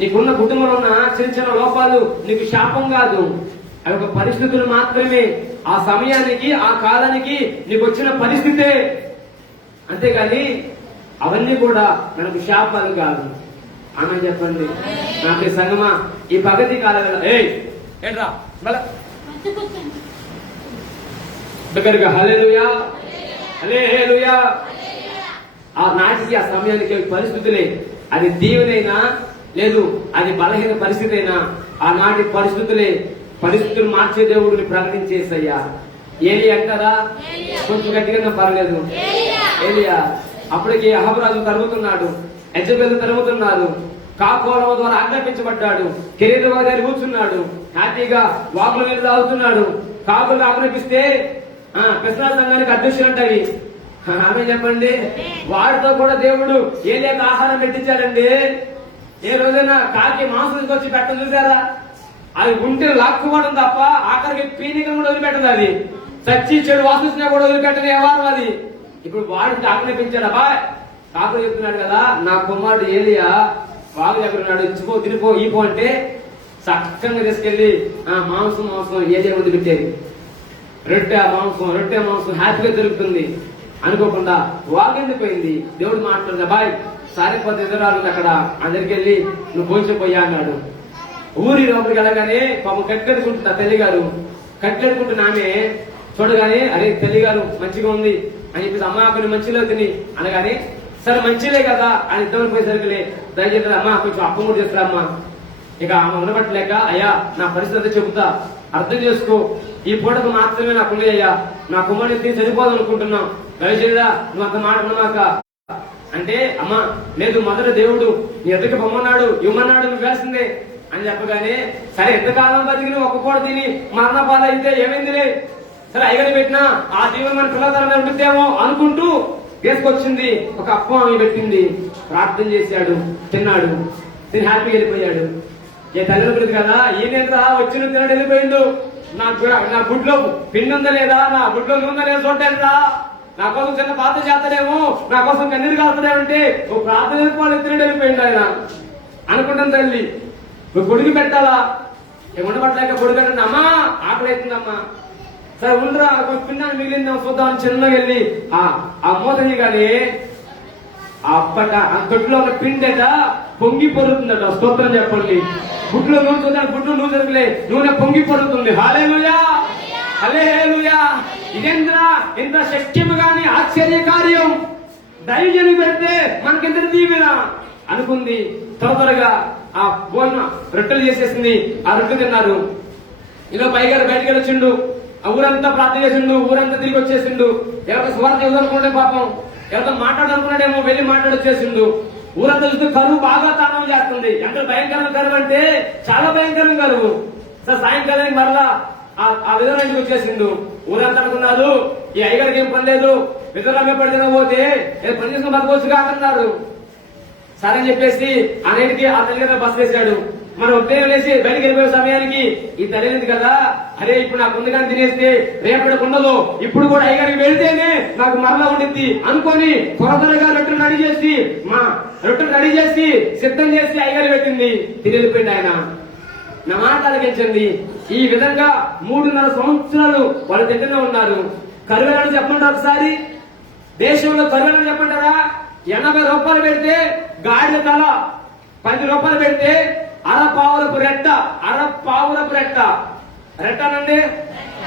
నీకున్న కుటుంబంలో ఉన్న చిన్న చిన్న లోపాలు నీకు శాపం కాదు, అవి ఒక పరిస్థితులు మాత్రమే. ఆ సమయానికి, ఆ కాలానికి నీకు వచ్చిన పరిస్థితే, అంతేగాని అవన్నీ కూడా మనకు శాపాలు కాదు. ఆమె చెప్పండి. నాకు సంగమా, ఈ పగతి కాలంలో ఏంట్రా దగ్గరగా హల్లెలూయా, హల్లెలూయా. ఆ నాటికి, ఆ సమయానికి పరిస్థితులే, అది దీవెనైనా లేదు, అది బలహీన పరిస్థితి అయినా, ఆనాటి పరిస్థితులు మార్చే దేవుడిని ప్రకటించేసయ్యా. ఏలి అంటారా? కొంచెం గట్టిగా పర్లేదు. ఏలియా అప్పటికి అహబరాజు తరుగుతున్నాడు, యజబెలు తరుగుతున్నారు, కాకోలవ ద్వారా ఆజ్ఞాపించబడ్డాడు, కిరీటం గారి కూర్చున్నాడు, హ్యాపీగా వాకుల మీద తాగుతున్నాడు. కాకులు ఆజ్ఞాపిస్తే కృష్ణా సంఘానికి అధ్యక్షులంటవి. ఆమె చెప్పండి, వాడితో కూడా దేవుడు ఏలియాకి ఆహారం పెట్టించాడండి. ఏ రోజైనా కాకి మాంసం వచ్చి పెట్టడం చూసారా? అది ఉంటే లాక్కుపోవడం తప్ప ఆఖరికి పీనికలు కూడా వదిలిపెట్టదు. అది చచ్చి చెడు వాసన కూడా వదిలిపెట్టని వ్యవహారం అది. ఇప్పుడు వాడికి ఆజ్ఞాపించాడు. అబ్బా కాకులు చెప్తున్నాడు కదా, నా కుమారుడు ఏలియా వాగు దగ్గర ఉన్నాడు, ఇచ్చిపో తిరిపో ఈపో అంటే చక్కగా తీసుకెళ్లి మాంసం ఏలియా ముందు పెట్టేది. రొట్టె మాంసం హ్యాపీగా దొరుకుతుంది అనుకోకుండా వాగెండిపోయింది. దేవుడు మాట్లాడు, బాయ్ సారిపోతే ఎదురాలు అక్కడ అందరికి వెళ్ళి నువ్వు పోయిపోయా అన్నాడు. ఊరి లోపలికి వెళ్ళగానే పాపం కట్టెడుకుంటున్నా తల్లిగారు, కట్టెడుకుంటున్న ఆమె చూడగానే, అరే తల్లిగారు మంచిగా ఉంది అని చెప్పేసి అమ్మ కొన్ని మంచిలో తిని అనగానే, సరే మంచిలే కదా అని ఇద్దరు పోయేసరికిలే దయచేసి అమ్మ కొంచెం అప్పం కూడా చేస్తారమ్మా. ఇక ఆమె ఉండబట్టలేక, అయ్యా నా పరిస్థితి చెబుతా, అర్థం చేసుకో, ఈ పూటకు మాత్రమే నాకుంది అయ్యా, నా కుమారుని చనిపోదాం అనుకుంటున్నాం, దయచేదా నువ్వు అంత మాట ఉన్నాక అంటే, అమ్మా లేదు మొదట దేవుడు నీ ఎదుక బొమ్మన్నాడు, ఇవ్వమన్నాడు, నువ్వు వేసిందే అని చెప్పగానే, సరే ఎంతకాలం బతికి ఒక్క పూట తిని మరణ పాల అయితే ఏమైందిలే, సరే అయ్యగారి పెట్టినా ఆ దీవెన మన పిల్లతరమే ఉంటుందేమో అనుకుంటూ వేసుకొచ్చింది. ఒక అప్పం ఆమె పెట్టింది, ప్రార్థన చేశాడు, తిన్నాడు, తిని హ్యాపీగా వెళ్ళిపోయాడు. ఏ తల్లి గురించి కదా, ఈయనేంద్రా వచ్చిన తినడు వెళ్ళిపోయిండు, నా గుడ్లో పిండి ఉందా లేదా, నా గుడ్లో ఉందా లేదా చూడటా, నా కోసం చిన్న పాత్ర చేస్తాడేమో, నా కోసం కన్నీరు కాస్తాడేమంటే ఓ ప్రార్థన చేసుకోవాలి, తినడు వెళ్ళిపోయిండు ఆయన అనుకుంటాను. తల్లి కొడుకు పెట్టాలా, ఉండబట్టలేక కొడుకు అంటే, అమ్మా ఆకలి అవుతుందమ్మా, సరే ఉండరా పిండాన్ని మిగిలింది చూద్దాం చిన్నగా వెళ్ళి ఆ మూతని కానీ ఆ దొడ్లో ఉన్న పిండేట పొంగి పొరుగుతుందట. స్తోత్రం చెప్పండి. గుడ్లో నూనె చూద్దాం, గుడ్లు నూనె జరుగులే, నూనె పొంగి పొరుగుతుంది. హల్లెలూయా, హల్లెలూయా. ఇదేంద్రా ఇంత శక్యము గాని ఆశ్చర్య కార్యం దైవజని పెడితే మనకింత దీవెన అనుకుంది. త్వరగా ఆ భోజనం రొట్టెలు చేసేసింది, ఆ రొట్టెలు తిన్నారు. ఇలా పైగారు బయటకు వచ్చిండు, ఆ ఊరంతా ప్రార్థన చేసిండు, ఊరంతా తిరిగి వచ్చేసిండు. ఎవరితో స్వార్థ ఇవ్వనుకున్నాడే పాపం, ఎవరితో మాట్లాడాలనుకున్నాడేమో, వెళ్ళి మాట్లాడొచ్చేసిండు. ఊరంతా చూస్తే కరువు బాగా తాండవం చేస్తుంది. ఎంత భయంకరమైన కరువు అంటే చాలా భయంకరమైన కరువు. సార్ సాయంకాలానికి మరలా ఆ విధంగా ఇంటికి వచ్చేసిండు. ఊరంతా అనుకున్నారు ఈ అయ్యగారికి ఏం పని లేదు, విధంగా పడిన పోతే పని చేసుకుని బతకొచ్చు కాదన్నారు. సరే అని చెప్పేసి అన్నిటికీ ఆ తల్లి గారు బస్సు వేశాడు. మనం ఉదయం వేసి బయటికి వెళ్ళిపోయే సమయానికి ఈ తెలియదు కదా, అరే ఇప్పుడు నాకు ముందుగా తినేస్తే రేపటికి ఉండదు, ఇప్పుడు కూడా అయ్యగారికి వెళ్తేనే నాకు మరలా ఉండిద్ది అనుకొని త్వరగా రొట్టెలు రెడీ చేసి సిద్ధం చేసి అయ్యగారు పెట్టింది. తిరిగిపోయింది ఆయన. నా మాట ఆలకించండి. ఈ విధంగా 3.5 సంవత్సరాలు వాళ్ళు తింటూనే ఉన్నారు. కరువేలని చెప్పండి ఒకసారి, దేశంలో కరువేలని చెప్పంటారా? 80 రూపాయలు పెడితే గాడిద తల, 10 రూపాయలు పెడితే అరపావురపు రెట్ట రెట్టనండి,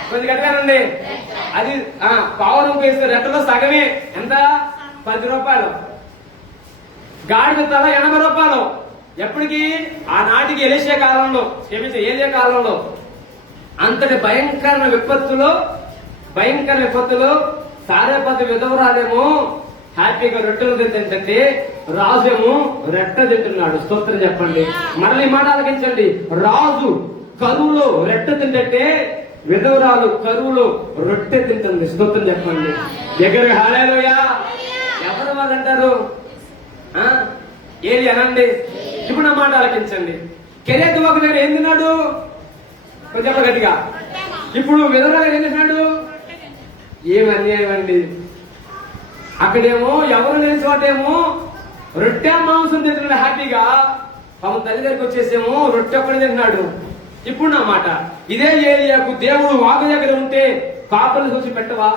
కొద్ది గట్టిగానండి. అది పావురం వేస్తే రెట్టలో సగమే ఎంత? 10 రూపాయలు. గాడిద తల 80 రూపాయలు. ఎప్పటికి? ఆనాటికి ఎలిషే కాలంలో, ఏలియా కాలంలో అంతటి భయంకర విపత్తులో సారేపతి విధవరాలేమో హ్యాపీగా రొట్టెలు తింటే రాజేమో రెట్ట తింటున్నాడు. స్తోత్రం చెప్పండి. మరలి మాట ఆలకించండి. రాజు కరువులో రెట్ట తింటే విధవరాలు కరువులో రొట్టె తింటుంది. స్తోత్రం చెప్పండి. దగ్గర హల్లెలూయా. ఎవరు వాళ్ళు అంటారు? ఏలి అనండి. ఇప్పుడు నా మాట ఆలకించండి. కెరేతు ఒక దగ్గర ఏం తిన్నాడు? కొంచెం గట్టిగా. ఇప్పుడు విధవరాలు ఏం తిన్నాడు? ఏం అన్యాయం అండి. అక్కడేమో ఎవరు లేని చోటేమో రొట్టె మాంసం తింటున్నాడు హ్యాపీగా. పాపం తల్లి దగ్గరికి వచ్చేసేమో రొట్టె ఒక్కడే తింటున్నాడు. ఇప్పుడు నా మాట, ఇదే ఏలియాకు దేవుడు వాగు దగ్గర ఉంటే కాపలు చూసి పెట్టవా?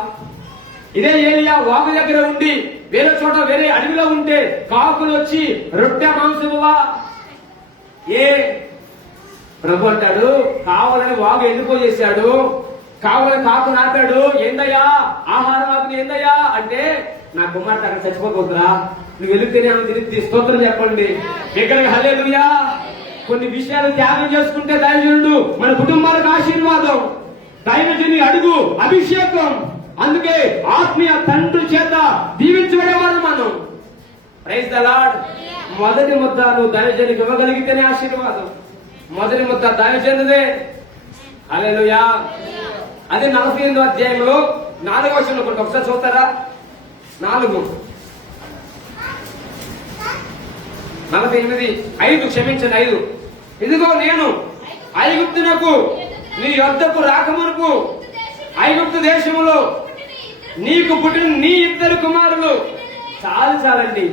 ఇదే ఏలియా వాగు దగ్గర ఉండి వేరే చోట వేరే అడవిలో ఉంటే కాకులు వచ్చి రొట్టె మాంసం ఇవ్వవా? ఏ ప్రభు అంటాడు, కావాలని వాగు ఎండిపోయేశాడు, కావాలని కాకు నాటాడు. ఏందయ్యా ఆహారం ఆకుని ఏందయ్యా అంటే, నా కుమార్తె అక్కడ చచ్చిపోతుందిరా, నువ్వు వెళితేనే ఆమె తిరిగి స్తోత్రం చెప్పండి. దగ్గరగా హల్లెలూయా. కొన్ని విషయాలు త్యాగం చేసుకుంటే దైవజనుడు మన కుటుంబాలకు ఆశీర్వాదం, దైవజనుని అడుగు అభిషేకం. అందుకే ఆత్మీయ తండ్రి చేత దీవించబడేవాడు మనం. Praise the lord. మొదటి ముద్ద నువ్వు దైవజనునికి ఇవ్వగలిగితేనే ఆశీర్వాదం. మొదటి ముద్ద దైవజనుదే. హల్లెలూయా. అదే 48వ అధ్యాయంలో 4వ వచనం ఒకసారి చూస్తారా? 4:48 క్షమించండి 5. ఇదిగో నేను ఐగుప్తునకు నీ యొద్దకు రాకమునుపు ఐగుప్తు దేశములో నీకు పుట్టిన నీ 2 కుమారులు, చాలండి,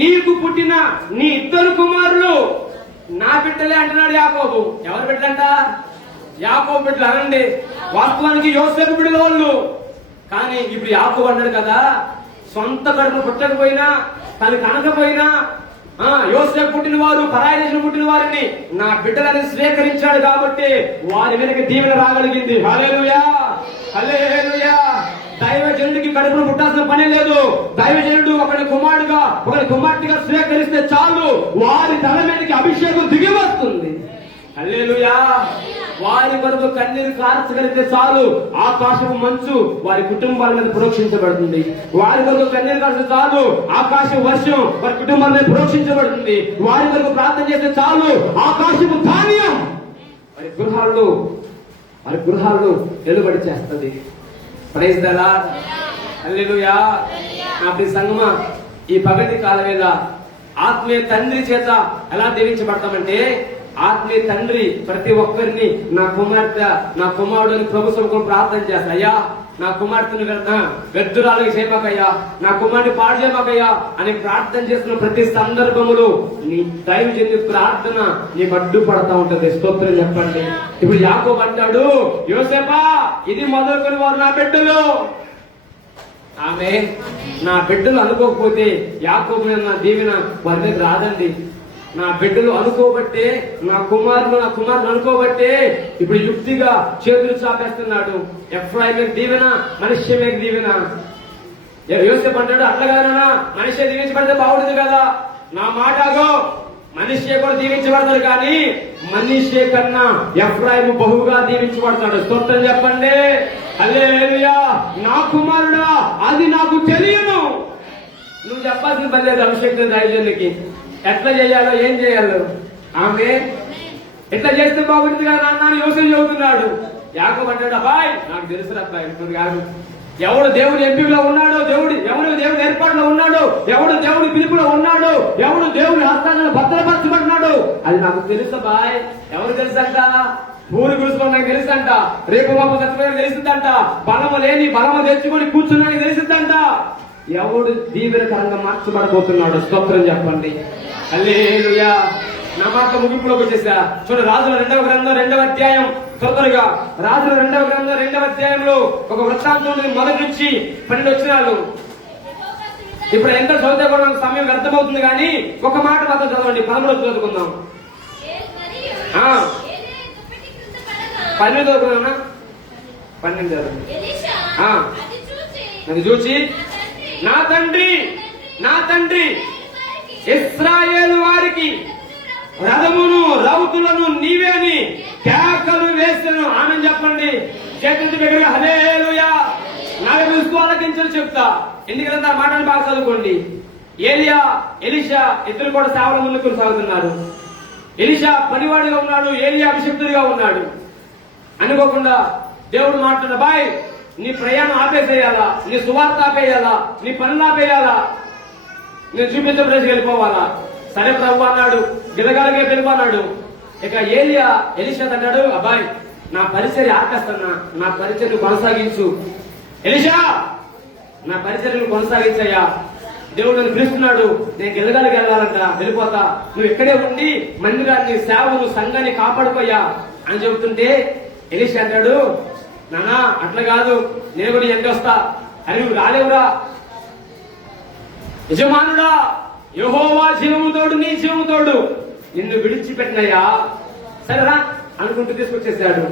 నీకు పుట్టిన నీ 2 కుమారులు నా బిడ్డలే అంటున్నాడు యాకోబు. ఎవరు బిడ్డలంట? యాకోబు బిడ్డలు అనండి. వాస్తవానికి యోసేపు బిడ్డల వాళ్ళు. కానీ ఇప్పుడు యాకోబు అన్నాడు కదా, సొంత కడుపు పుట్టకపోయినా తను కనకపోయినా యోసేపు పుట్టిన వారు పరాయి దేశం పుట్టిన వారిని నా బిడ్డలని స్వీకరించాడు కాబట్టి వారి వెనక దీవెన రాగలిగింది. హల్లెలూయా, హల్లెలూయా. దైవజనుడికి కడుపును పుట్టాల్సిన పని లేదు. దైవజనుడు ఒకరి కుమారుడుగా ఒకరి కుమార్తెగా స్వీకరిస్తే చాలు, వారి తల మీదకి అభిషేకం దిగి వస్తుంది. హల్లెలూయా. వారి కొరకు కన్నీరు కార్చగలిగితే చాలు, ఆకాశపు మంచు వారి కుటుంబాల మీద ప్రోక్షించబడుతుంది. వారి కొరకు కన్నీరు కార్చితే చాలు, ఆకాశ వర్షం వారి కుటుంబాల మీద ప్రోక్షించబడుతుంది. వారి కొరకు ప్రార్థన చేస్తే చాలు, ఆకాశపు ధాన్యం వారి గృహాలను నిలబడి చేస్తుంది. Praise the Lord. హల్లెలూయా. నా ప్రియ సంగమా, ఈ పగటి కాల వేళ ఆత్మీయ తండ్రి చేత ఎలా దీవించబడతామంటే, ఆత్మీయ తండ్రి ప్రతి ఒక్కరిని నా కుమార్తె నా కుమారుడు ప్రభు సముఖంలో ప్రార్థన చేస్తా. అయ్యా నా కుమార్తెను వ్యర్థురాలకి చేయమాకయ్యా, నా కుమారుని పాడు చేయమాకయ్యా అని ప్రార్థన చేస్తున్న ప్రతి సందర్భములు నీ దైవజనుని ప్రార్థన నీకు అడ్డుపడతా ఉంటది. స్తోత్రం చెప్పండి. ఇప్పుడు యాకోబు అంటాడు, యోసేపా ఇది మొదలుకొని వారు నా బిడ్డలు. ఆమె నా బిడ్డలు అనుకోకపోతే యాకోబు మీద నా దీవెన వారి మీద రాదండి. నా బిడ్డలు అనుకోబట్టే, నా కుమారులు అనుకోబట్టే ఇప్పుడు యుక్తిగా చేతులు చాపేస్తున్నాడు. ఎఫ్రాయిం దీవెన, మనిషి మీద దీవెన. యోసేపు అంటాడు, అట్లగానా మనిషి దీవించబడితే బాగుంటుంది కదా. నా మాటగో మనిషి కూడా దీవించబడతాడు, కానీ మనిషి కన్నా ఎఫ్రాయిం బహుగా దీవించబడతాడు. స్తోత్రం చెప్పండి. హల్లెలూయా. నా కుమారుడా, అది నాకు తెలియను. నువ్వు చెప్పాల్సిన పని లేదు. అభిషేకం రాజులకి ఎట్లా చేయాలో ఏం చేయాలో. ఆమె ఎట్లా చేస్తే బాగుంటుంది కదా నాన్న యోసేపు చదువుతున్నాడు. యాకోబు అంటాడు, అబ్బాయి నాకు తెలుసు అబ్బాయి కాదు. ఎవడు దేవుడి ఎంపికలో ఉన్నాడో, ఎవడు దేవుడి ఏర్పాటులో ఉన్నాడో, ఎవడు దేవుడి పిలుపులో ఉన్నాడో, ఎవడు దేవుడి హస్తాలను భద్రపరచబడినాడు అది నాకు తెలుసు బాయ్. ఎవరు తెలుసంట? ఊరు కూర్చుకున్నాక తెలుసంట. రేపు మాకు సత్యమైన తెలుస్తుందంట. బలము లేని బలము తెచ్చుకొని కూర్చున్నాక తెలుస్తుందంట. ఎవడు దీవెనకరంగా మార్చబడబోతున్నాడు. స్తోత్రం చెప్పండి. హల్లెలూయా. నా మాట ముగింపులోకి వచ్చేసా. చూడు, రాజుల 2వ గ్రంథం 2వ అధ్యాయం. తొందరగా రాజుల 2వ గ్రంథం 2వ అధ్యాయంలో ఒక వృత్తాంతం మొదటి నుంచి 12 వచనాలు. ఇప్పుడు ఎంత చదివితే కూడా సమయం వ్యర్థమవుతుంది, కానీ ఒక మాట మాత్రం చదవండి. 13 చదువుకుందాం. 12 చదువుకున్నా 12 చదవండి. అది చూచి నా తండ్రి ఇశ్రాయేలు వారికి రథమును రౌతులను నీవే అని కేకలు వేసెను. ఆమె చెప్పండి. చేతుల దగ్గర హల్లెలూయా. నాకు తెలుసు ఆలకించని చెప్తా. ఎందుకంటే ఆ మాటను బాగా చదువుకోండి. ఎలీషా ఇద్దరు కూడా సేవల ముందుకు సాగుతున్నారు. ఎలీషా పనివాడిగా ఉన్నాడు, ఏలియా అభిషిక్తుడిగా ఉన్నాడు. అనుకోకుండా దేవుడు మాట్లాడు, బాయ్ నీ ప్రయాణం ఆపేసేయాలా, నీ సువార్త ఆపేయాలా, నీ పనులు ఆపేయాలా, నేను చూపించే ప్రదేశం వెళ్ళిపోవాలా. సరే ప్రభు అన్నాడు. గిలగాలకే వెళ్ళిపోన్నాడు. ఇక ఎలీషా అన్నాడు, అబ్బాయి నా పరిచర్య ఆపేస్తున్నా, నా పరిచర్యను కొనసాగించు. ఎలీషా నా పరిచర్యను కొనసాగించయ్యా. దేవుడు నన్ను పిలుస్తున్నాడు, నేను గిలగాలకి వెళ్ళాలంట, వెళ్ళిపోతా. నువ్వు ఇక్కడే ఉండి మందిరాన్ని, సేవను, సంఘాన్ని కాపాడుకోయ్యా అని చెబుతుంటే ఎలీషా అంటాడు, నానా అట్లా కాదు, నేను కూడా ఎంత వస్తా. అని నువ్వు రాలేవురా. యజమానుడా, యెహోవా జీవముతోడు, నీ జీవముతోడు నిన్ను విడిచిపెట్టినయ్యా. సరేరా అనుకుంటూ తీసుకొచ్చేసాడు.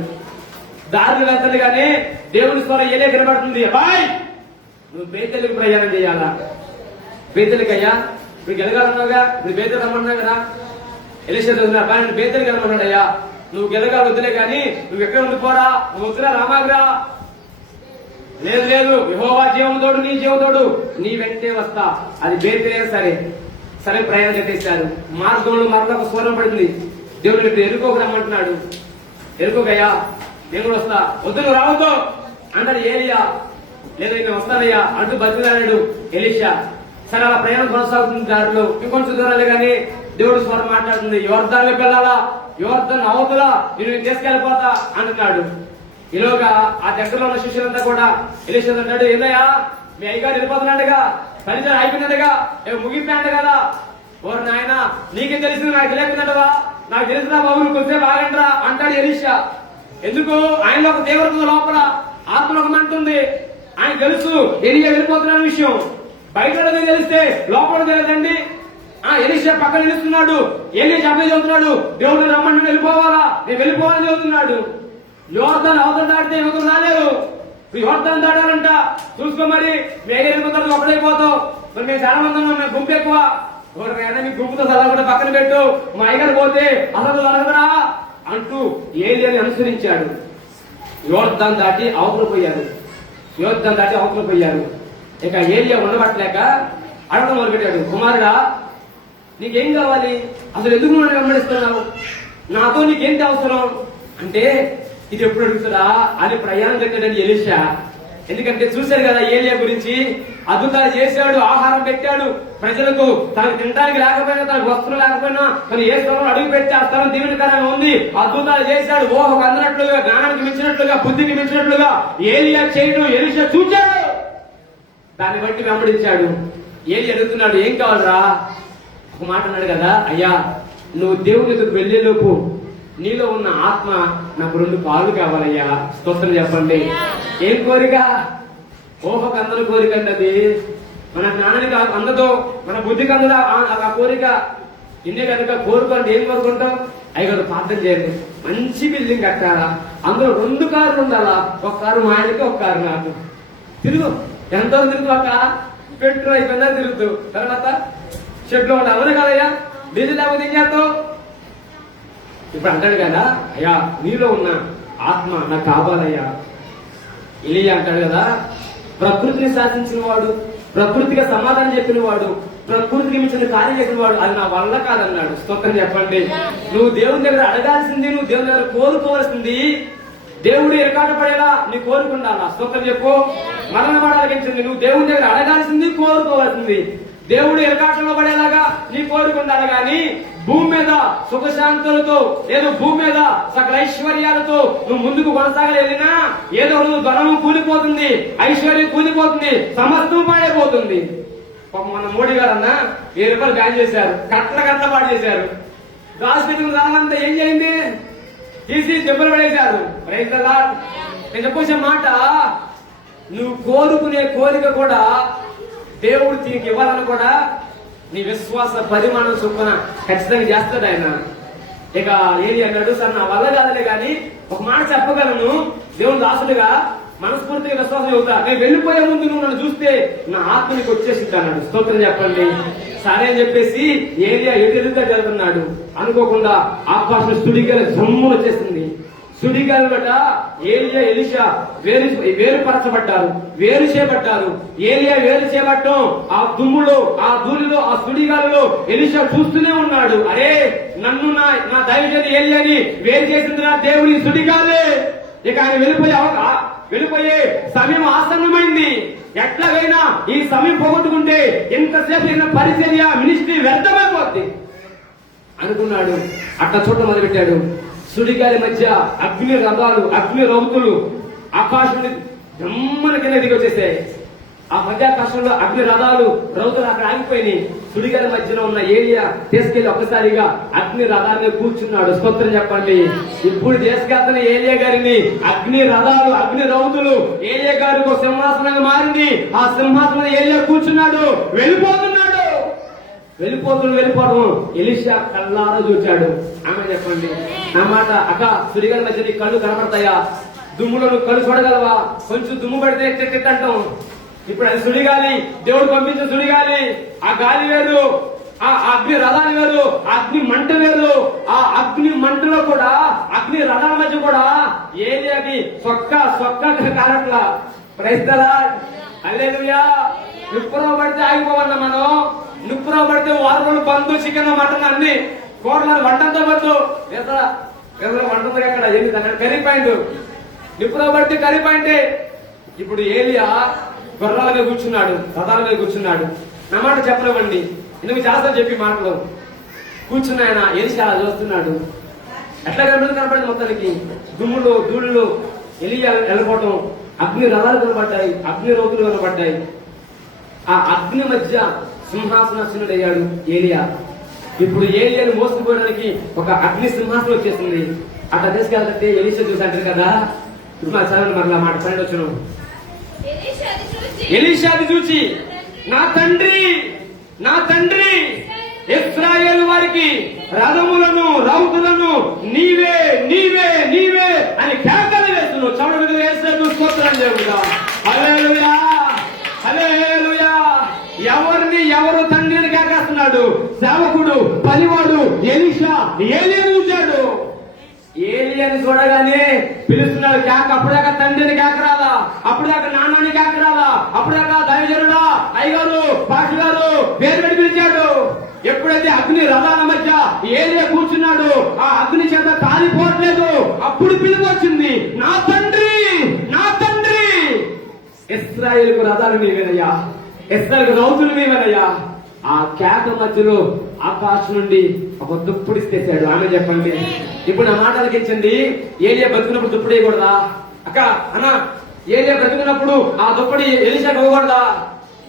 దారులు వెళ్తుండగానే దేవుని స్వరం ఏలే కనబడుతుంది, అబ్బాయి నువ్వు బేతెలకు ప్రయాణం చేయాలా. బేతెలకయ్యా నువ్వు గెలగాలన్నావుగా, నువ్వు బేతెలు రమ్మన్నావు కదా. ఎలీషా అబ్బాయి నువ్వు బేతెలు కనమన్నాడయ్యా. నువ్వు గెలగాలి వద్దులే కానీ నువ్వు ఎక్కడ ఉండిపోరా, నువ్వు వద్దురా రామాగ్రా. లేదు యెహోవా జీవముతోడు, నీ జీవముతోడు నీ వెంటే వస్తా. అది బేతెలే. సరే ప్రయాణం చేసేసారు. మార్గంలో మరొక స్వరం పడింది. దేవుడు ఇప్పుడు ఎరుకోకు రమ్మంటున్నాడు. ఎరుకోకయ్యా నేను కూడా వస్తా. వద్దు నువ్వు రావద్దు అన్నాడు ఏలియా. లేదా నేను వస్తానయ్యా అంటూ బతిలాడాడు ఎలీషా. సరే అలా ప్రయాణం కొనసాగుతుంది. దారిలో ఇంకొంచెం దూరాలే కానీ దేవుడు స్వరం మాట్లాడుతుంది, యోర్దాన్లోకి వెళ్ళాలా, యోర్దాన్ అవతల నేను తీసుకెళ్ళిపోతా అంటున్నాడు. ఈలోగా ఆ దగ్గరలో ఉన్న శిష్యులంతా కూడా ఎలీషా అంటాడు, ఏందయ్యా మీ అయ్యగారు వెళ్ళిపోతున్నాడుగా, పరిచయం అయిపోయినట్టుగా, ముగిపోయాడు కదా. ఓరు నాయన నీకే తెలిసింది నాకు తెలియకుందంటవా, నాకు తెలిసిన బాబు నువ్వు కొంచెంసేపు ఆగండిరా అంటాడు ఎలీషా. ఎందుకు? ఆయనలో ఒక తీవ్రత లోపల ఆత్మ ఒక మంటుంది. ఆయన తెలుసు ఎలియా వెళ్ళిపోతున్న విషయం. బయట తెలిస్తే లోపల తెలియదండి. ఎలీషా పక్కన నిలుస్తున్నాడు. ఎలియా చెప్పే చదువుతున్నాడు, దేవుడు రమ్మని వెళ్ళిపోవాలా, నేను వెళ్ళిపోవాలని చదువుతున్నాడు. యోర్దాన్ అవతల దాటితే యువకులు రాలేరు. యోర్దాన్ దాటాలంట. చూసుకో మరి మీ అయ్య వెళ్ళిపోతారు, ఒకడైపోతావు. మరి మేము చాలా మంది ఉన్నాం, మేము గుంపు ఎక్కువ. మీ గుంపుతో సలహా కూడా పక్కన పెట్టు, మా అయ్యగారు పోతే అసలు అడగరా అంటూ ఏలియాని అనుసరించాడు. యోర్దాన్ దాటి అవతల పోయారు. ఇక ఏలియా ఉండబట్టలేక అడగడం మొదలుపెట్టాడు, కుమారుడా నీకేం కావాలి, అసలు ఎందుకు నన్ను వెంబడిస్తున్నావు, నాతో నీకేంటి అవసరం అంటే ఇది ఎప్పుడు అడుగుతుందా అని ప్రయాణం కట్టాడని ఎలీషా. ఎందుకంటే చూశారు కదా ఏలియా గురించి, అద్భుతాలు చేశాడు, ఆహారం పెట్టాడు ప్రజలకు. తనకు తినడానికి లేకపోయినా, తనకు వస్త్రం లేకపోయినా, తను ఏ స్థలం అడుగు పెట్టి ఆ స్థలం దీవెనకరంగా ఉంది. అద్భుతాలు చేశాడు, ఊహకు అందనట్లుగా, జ్ఞానానికి మించినట్లుగా, బుద్ధికి మించినట్లుగా ఏలియా చేయడం ఎలీషా చూచాడు. దాన్ని బట్టి వెంబడించాడు. ఏలియా అడుగుతున్నాడు, ఏం కావాలరా? ఒక మాట అన్నాడు కదా, అయ్యా నువ్వు దేవుని ఎదుగు వెళ్లేలోపు నీలో ఉన్న ఆత్మ నాకు 2 పాలు కావాలయ్యా. స్తోత్రం చెప్పండి. ఏం కోరిక? ఊహకు అందరి కోరిక అండి అది. మన జ్ఞానానికి అందదో, మన బుద్ధికి అందదా ఆ కోరిక. ఇన్నే కనుక కోరుకోండి. ఏం కోరుకుంటాం? అయ్యగారు ప్రార్థన చేయండి, మంచి బిల్డింగ్ కట్టాలా, అందులో 2 కార్లు ఉండాలా, ఒక కారు మా ఆయనకి, ఒక కారు నాకు. తిరుగు ఎంతో తిరుగు, ఒక పెట్రోల్ అయిపోయిందా తిరుగుతూ, తర్వాత షెడ్లో ఉండాలి. అవును కదయ్యా, డీజిల్ లేకపోతే ఏం చేస్తావు? ఇప్పుడు అంటాడు కదా, అయ్యా నీలో ఉన్న ఆత్మ నాకు కావాలయ్యా. ఎలీయా అంటాడు కదా, ప్రకృతిని శాసించిన వాడు, ప్రకృతిగా సమాధానం చెప్పిన వాడు, ప్రకృతికి మించిన కార్యం చేసిన వాడు, అది నా వల్ల కాదన్నాడు. స్తోత్రం చెప్పండి. నువ్వు దేవుని దగ్గర అడగాల్సింది, నువ్వు దేవుని దగ్గర కోరుకోవాల్సింది, దేవుడు ఎరకాట పడేలా నీ కోరుకుండాలా. స్తోత్రం చెప్పు. మరణ పడాలగించింది, నువ్వు దేవుని దగ్గర అడగాల్సింది, కోరుకోవాల్సింది దేవుడు ఎరకాటంలో పడేలాగా నీ కోరుకుండాలి. గాని భూమి మీద సుఖశాంతులతో, ఏదో భూమి మీద సకల ఐశ్వర్యాలతో నువ్వు ముందుకు కొనసాగలేనా, ఏదో నువ్వు ధనము కూలిపోతుంది, ఐశ్వర్యం కూలిపోతుంది, సమస్తం పాడైపోతుంది. మన మోడీ గారు అన్న 1000 రూపాయలు బ్యాన్ చేశారు, కట్ల పాటు చేశారు. గాజు పెట్టుకున్న ధనమంతా ఏం చేయండి, తీసి దెబ్బలు పడేశారు. నేను చెప్పొచ్చే మాట, నువ్వు కోరుకునే కోరిక కూడా దేవుడు దీనికి ఇవ్వాలని కూడా నీ విశ్వాస పరిమాణం చొప్పున ఖచ్చితంగా చేస్తాడు ఆయన. ఇక ఏది అన్నాడు, సార్ నా వల్ల కాదలే గాని ఒక మాట చెప్పగలను, దేవుని దాసుడుగా మనస్ఫూర్తిగా విశ్వాసం చెబుతా, నేను వెళ్ళిపోయే ముందు నువ్వు నన్ను చూస్తే నా ఆత్మ నీకు వచ్చేసింది అన్నాడు. స్తోత్రం చెప్పండి. సరే అని చెప్పేసి ఏలియా ఎదురుగా వెళ్తున్నాడు. అనుకోకుండా ఆకాశం సుడిగాలి జమ్మును వచ్చేసింది. సుడిగాలి బట్ట ఏలియా ఎలీషా వేరుపరచబడ్డారు, వేరు చేయబడ్డారు. ఏలియా వేరు చేయబట్టం, ఆ దుమ్ములో, ఆ ధూళిలో, ఆ సుడిగాలిలో ఎలీషా చూస్తూనే ఉన్నాడు. అరే నన్ను నా దైవజని ఏలియాని వేరు చేసింది నా దేవుని సుడిగాలే. ఇక ఆయన వెళ్ళిపోయే సమయం ఆసన్నమైంది. ఎట్లాగైనా ఈ సమయం పోగొట్టుకుంటే ఎంతసేపు అయిన పరిచర్య మినిస్ట్రీ వ్యర్థమైపోద్ది అనుకున్నాడు. అట్లా చూడటం మొదలుపెట్టాడు. సుడిగాలి మధ్య అగ్ని రథాలు, అగ్ని రౌతులు ఆకాశం బ్రహ్మణ కింద దిగి వచ్చేసాయి. ఆ మధ్యాకాశంలో అగ్ని రథాలు, రౌతులు అక్కడ ఆగిపోయినాయి. సుడిగాలి మధ్యలో ఉన్న ఏలియా తీసుకెళ్లి ఒక్కసారిగా అగ్ని రథాన్ని కూర్చున్నాడు. స్తోత్రం చెప్పండి. ఇప్పుడు తీసుకెళ్తున్న ఏలియా గారిని అగ్ని రథాలు, అగ్ని రౌతులు ఏలియా గారికి ఒక సింహాసనంగా మారింది. ఆ సింహాసనం ఏలియా కూర్చున్నాడు. వెళ్ళిపోవడం ఎలీషా కళ్ళారా చూచాడు. ఆమె చెప్పండి నా మాట, అక్క సుడిగాలి మధ్య నీ కళ్ళు కనపడతాయా? దుమ్ములో నువ్వు కళ్ళు చూడగలవా? కొంచెం దుమ్ము పడితే ఎట్టెట్టంటాం. ఇప్పుడు అది సుడిగాలి, దేవుడు పంపించిన సుడిగాలి. ఆ గాలి వేరు, ఆ అగ్ని రథాలు వేరు, అగ్ని మంట వేరు. ఆ అగ్ని మంటలో కూడా, అగ్ని రథాల మధ్య కూడా ఏలియాకి సొక్క కారట్లా. క్రైస్తలా హల్లెలూయా. నిప్పురవ పడితే ఆగిపోవన్నా మనం. నిప్పురవ పడితే 6 రోజులు బంధు, చికెన్ మటన్ అన్ని కూరలు వంటంతో బంధు. వంటతో ఎక్కడ కర్రీ పాయింట్. నిప్పురవ పడితే కర్రీ పాయింటే. ఇప్పుడు ఏలియా గుర్రాల మీద కూర్చున్నాడు, రథాల మీద కూర్చున్నాడు. నా మాట చెప్పలేవండి, ఎందుకు చేస్తా చెప్పి మాటలు కూర్చున్న ఆయన ఎలీషా అలా చూస్తున్నాడు. ఎట్లా కనపడింది మొత్తానికి దుమ్ములు ధూళిలో ఎలియా వెళ్ళిపోవటం. అగ్ని రథాలు కనబడ్డాయి, అగ్ని రౌతులు కనబడ్డాయి. ఆ అగ్ని మధ్య సింహాసనాసనుడు అయ్యాడు ఏలియా. ఇప్పుడు ఏలియాను మోసుకుపోవడానికి ఒక అగ్ని సింహాసనం వచ్చేసింది. అట్లా తీసుకెళ్తే ఎలీషా చూసి అంటారు కదా. ఇప్పుడు మా చదవండి మరలా మాట పన్నెండు వచ్చును. ఎలీషాది చూచి నా తండ్రి ఇశ్రాయేలు వారికి రథములను, రౌతులను నీవే అని కేకలు వేస్తున్నావు. చదువు వేసేందుకు స్తోత్రం చెబుదాం. హల్లెలూయా, హల్లెలూయా. ఎవరు తండ్రిని కేకేస్తున్నాడు? సేవకుడు, పనివాడు ఎలీషా ఏలియాను చూశాడు. ఏలియాని చూడగానే పిలుస్తున్నాడు కేక. అప్పుడాక తండ్రిని కేకరాలా, అప్పుడాక నాన్నని కేకరాలా, అప్పుడాక దైవజనుడా, అయ్యగారు, పాస్టర్ గారు పేరు పెట్టి పిలిచాడు. ఎప్పుడైతే అగ్ని రథాల మధ్య ఏలియా కూర్చున్నాడు, ఆ అగ్ని చేత కాలిపోవట్లేదు, అప్పుడు పిలుపు వచ్చింది, నా తండ్రి ఇశ్రాయేలుకు రథాలు నీవేనయ్యా, ఇశ్రాయేలుకు రౌతులు నీవేనయ్యా. ఆ కేక మధ్యలో ఆకాశం నుండి ఒక దుప్పుడు ఇస్తేసాడు. ఆమె చెప్పండి. ఇప్పుడు నా మాట అలిగించండి. ఏలియా బతుకున్నప్పుడు దుప్పుడు వేయకూడదా? అక్క అన్న, ఏలియా బతుకున్నప్పుడు ఆ దుప్పటి ఎలీషాకి ఇవ్వకూడదా?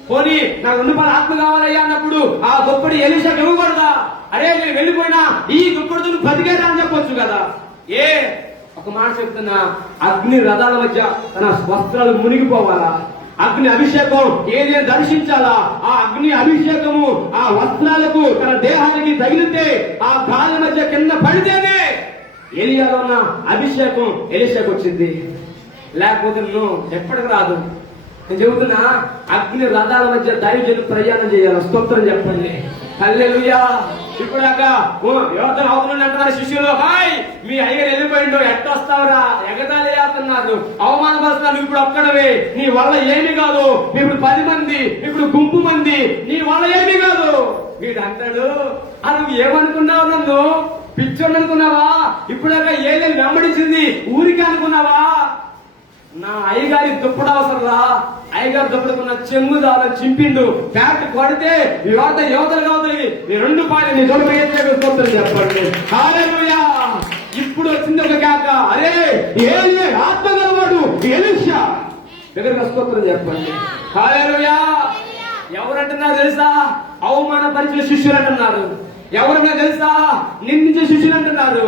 పోనీ నాకు 2 రూపాయలు ఆత్మ కావాలయ్యా అన్నప్పుడు ఆ దుప్పటి ఎలీషాకి ఇవ్వకూడదా? అరే నేను వెళ్ళిపోయినా ఈ దుప్పటితో బతికేదా అని చెప్పొచ్చు కదా. ఒక మాట చెప్తున్నా, అగ్ని రథాల మధ్య తన వస్త్రాలు మునిగిపోవాలా? అగ్ని అభిషేకం ఏలియా దర్శించాలా? ఆ అగ్ని అభిషేకము ఆ వస్త్రాలకు, తన దేహానికి తగిలితే, ఆ గాలి మధ్య కింద పడితేనే ఏలియాలో ఉన్న అభిషేకం ఎలీషాకు వచ్చింది. లేకపోతే నువ్వు ఎప్పటికి రాదు. నేను చెబుతున్నా, అగ్ని రథాల మధ్య దైవజనులు ప్రయాణం చేయాలి. స్తోత్రం చెప్పండి. హల్లెలూయా. ఇప్పుడు దాకా యువతను అవుతుండే అంటున్నారు శిష్యులు, హాయ్ మీ అయ్యగారు వెళ్ళిపోయిండు, ఎట్టొస్తావురా, ఎగతాళి చేస్తున్నారు, అవమానపరుస్తున్నారు, ఇప్పుడు ఒక్కడవే, నీ వల్ల ఏమి కాదు, ఇప్పుడు 10 మంది, ఇప్పుడు గుంపు మంది, నీ వల్ల ఏమి కాదు. వీడు అంటాడు, నువ్వు ఏమనుకున్నావు, నన్ను పిచ్చోడు అనుకున్నావా, ఇప్పుడు ఏదైనా వెంబడించింది ఊరికి అనుకున్నావా, నా అయ్యగారి దుప్పటి అవసరంలా, అయ్యగారు దుప్పడుకున్న చెంగు దాని చింపిండు, ప్యాంట్ కొడితే యువతలు కావుతుంది, నీ 2 పాయలు నీ దొరికి చెప్పండి. హల్లెలూయా. ఇప్పుడు వచ్చింది ఒక కేక, అరే ఏ ఆత్మ గలవాడు ఎలీషా దగ్గరికి స్తోత్రం చెప్పండి. హల్లెలూయా. ఎవరంటున్నారు తెలుసా, అవమానపరిచిన శిష్యులు అంటున్నారు, ఎవరన్నా తెలుసా, నిందించే శిష్యులు అంటున్నారు.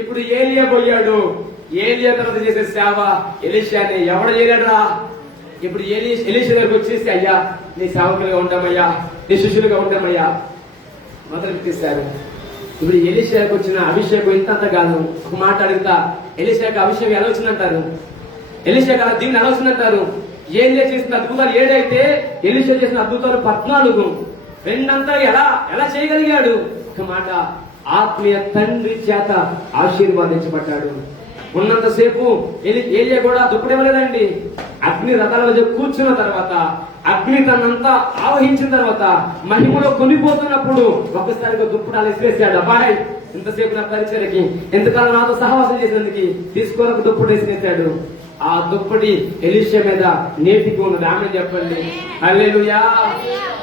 ఇప్పుడు ఏలియా పోయాడు, ఏలియా తర్వాత చేసే సేవ ఎలీషాని ఎవడ చేయలేడరా. ఇప్పుడు ఎలీషా దగ్గరకు వచ్చేసి, అయ్యా నీ సేవకులుగా ఉంటామయ్యా, నీ శిష్యులుగా ఉంటామయ్యా మొదలు తీశారు. ఇప్పుడు ఎలీషాకు వచ్చిన అభిషేకం ఇంతంత కాదు. ఒక మాట అడుగుతా, ఎలీషాకు అభిషేకం ఎలా వచ్చిందంటారు, ఎలీషాకు అలా దీన్ని ఎలా వచ్చిందంటారు. ఏలియా చేసిన అద్భుతాలు 7 అయితే ఎలీషా చేసిన అద్భుతాలు 14. రెండంతా ఎలా చేయగలిగాడు. ఒక మాట, ఆత్మీయ తండ్రి చేత ఆశీర్వాదించబడ్డాడు. ఉన్నంతసేపు ఏలియా కూడా దుప్పటివ్వలేదండి. అగ్ని రథాల మధ్య కూర్చున్న తర్వాత, అగ్ని తనంతా ఆవహించిన తర్వాత, మహిమలో కొనిపోతున్నప్పుడు ఒక్కసారిగా దుప్పటాలు వేసివేసాడు. అబ్బాయి ఇంతసేపు నా పరిచయకి, ఎంతకాలం నాతో సహవాసం చేసినందుకు తీసుకోవడానికి దుప్పటి వేసివేశాడు. ఆ దుప్పటి ఎలీషా మీద నేటికి ఉన్నది. ఆమె చెప్పండి హల్లెలూయా.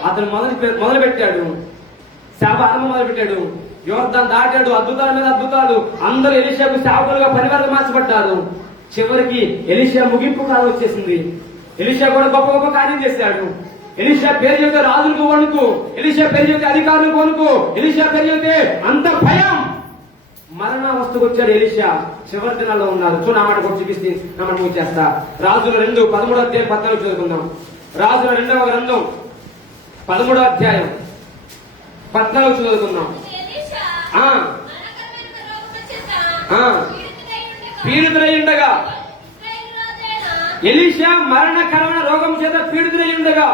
అతను మొదలు పెట్టాడు, సేవ ఆరంభం మొదలు పెట్టాడు, యోర్దాను దాటాడు, అద్భుతాల మీద అద్భుతాలు, అందరూ ఎలీషాకు సేవకులుగా పరివారంగా మార్చబడ్డారు. చివరికి ఎలీషా ముగింపు కాలం వచ్చేసింది. ఎలీషా కూడా గొప్ప గొప్ప కార్యం చేశాడు. ఎలీషా పేరు చెబితే రాజులకు వణుకు, ఎలీషా పేరు చెబితే అధికారులకు వణుకు, ఎలీషా పేరు చెబితే అంత భయం. మరణావస్థకు వచ్చాడు ఎలీషా, చివరి దినాల్లో ఉన్నారు. మాట కూడా చూపిస్తే నమ్మకం చేస్తా. రాజుల 2 13వ అధ్యాయం 14 చదువుకుందాం. రాజుల 2వ గ్రంథం 13వ అధ్యాయం 14 చదువుకుందాం. పీడితుడై ఎలీషా మరణకరమైన రోగం చేత పీడితుడై ఉండగా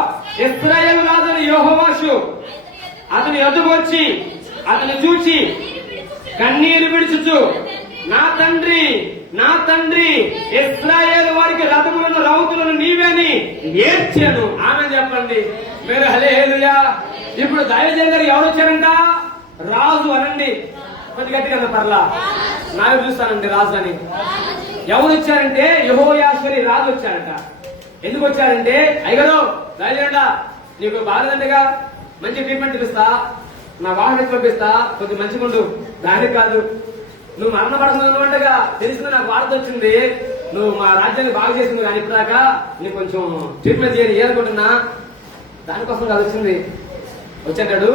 ఇశ్రాయేలు రాజు యెహోవాషు అతని ఎదుగు వచ్చి అతను చూచి కన్నీరు విడుచుచు, నా తండ్రి ఇశ్రాయేలు వారికి రథములను రౌతులను నీవేని ఏడ్చాను. ఆమె చెప్పండి మీరు హల్లెలూయా. ఇప్పుడు దైవజనులు ఎవరు వచ్చారంట, రాజు అనండి, కొద్ది గట్టిగా పర్లా, నాకు చూస్తానండి రాజు అని. ఎవరు వచ్చారంటే యెహోయాషు రాజు వచ్చారంట. ఎందుకు వచ్చారంటే, అయ్యగారు దైవజనుడా నీకు బాగలేదంటగా, మంచి ట్రీట్మెంట్ ఇప్పిస్తా, నా వాహనం పంపిస్తా, కొద్ది మంచిగా ఉండు. దానికి కాదు, నువ్వు మరణ పడుతున్నావు అంటగా తెలిసింది, నాకు వార్త వచ్చింది, నువ్వు మా రాజ్యాన్ని బాగు చేసింది, కానీ ఇప్పటిదాకా నీకు కొంచెం ట్రీట్మెంట్ చేయని ఏదనుకుంటున్నా, దానికోసం కాదు వచ్చింది. వచ్చాడు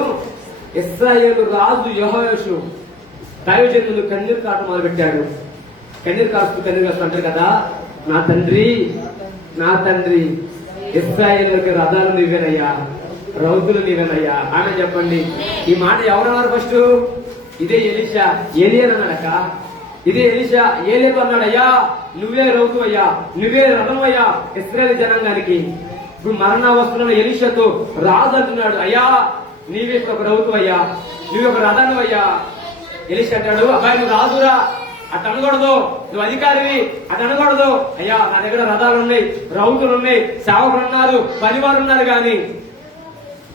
ఇశ్రాయేలు రాజు యెహోయాషు దైవజనులు కన్నీరు కాటం మొదలు పెట్టాడు. కన్నీరు కాస్తూ అంటారు కదా, నా తండ్రి ఇశ్రాయేలుకి రథాలు నీవేనయ్యా, రౌతులు నీవేనయ్యా. ఆమె చెప్పండి. ఈ మాట ఎవరన్నారు ఫస్ట్? ఇదే ఎలీషా ఏలియానన్నాడక, ఇదే ఎలీషా ఏలియాకు అన్నాడు, అయ్యా నువ్వే రౌతు అయ్యా, నువ్వే రథం అయ్యా ఇశ్రాయేలు జనాంగానికి. ఇప్పుడు మరణావస్థలో ఎలీషాతో రాజు అంటున్నాడు, అయ్యా నీవే ఒక రౌతు అయ్యా, నువ్వే ఒక రథను అయ్యా. ఎలీషా అంటాడు, అబ్బాయి నువ్వు రాజురా, అటు అనకూడదు, నువ్వు అధికారివి, అటు అనకూడదు. అయ్యా నా దగ్గర రథాలు ఉన్నాయి, రౌతులు ఉన్నాయి, సేవకులు ఉన్నారు, పనివారు ఉన్నారు, కానీ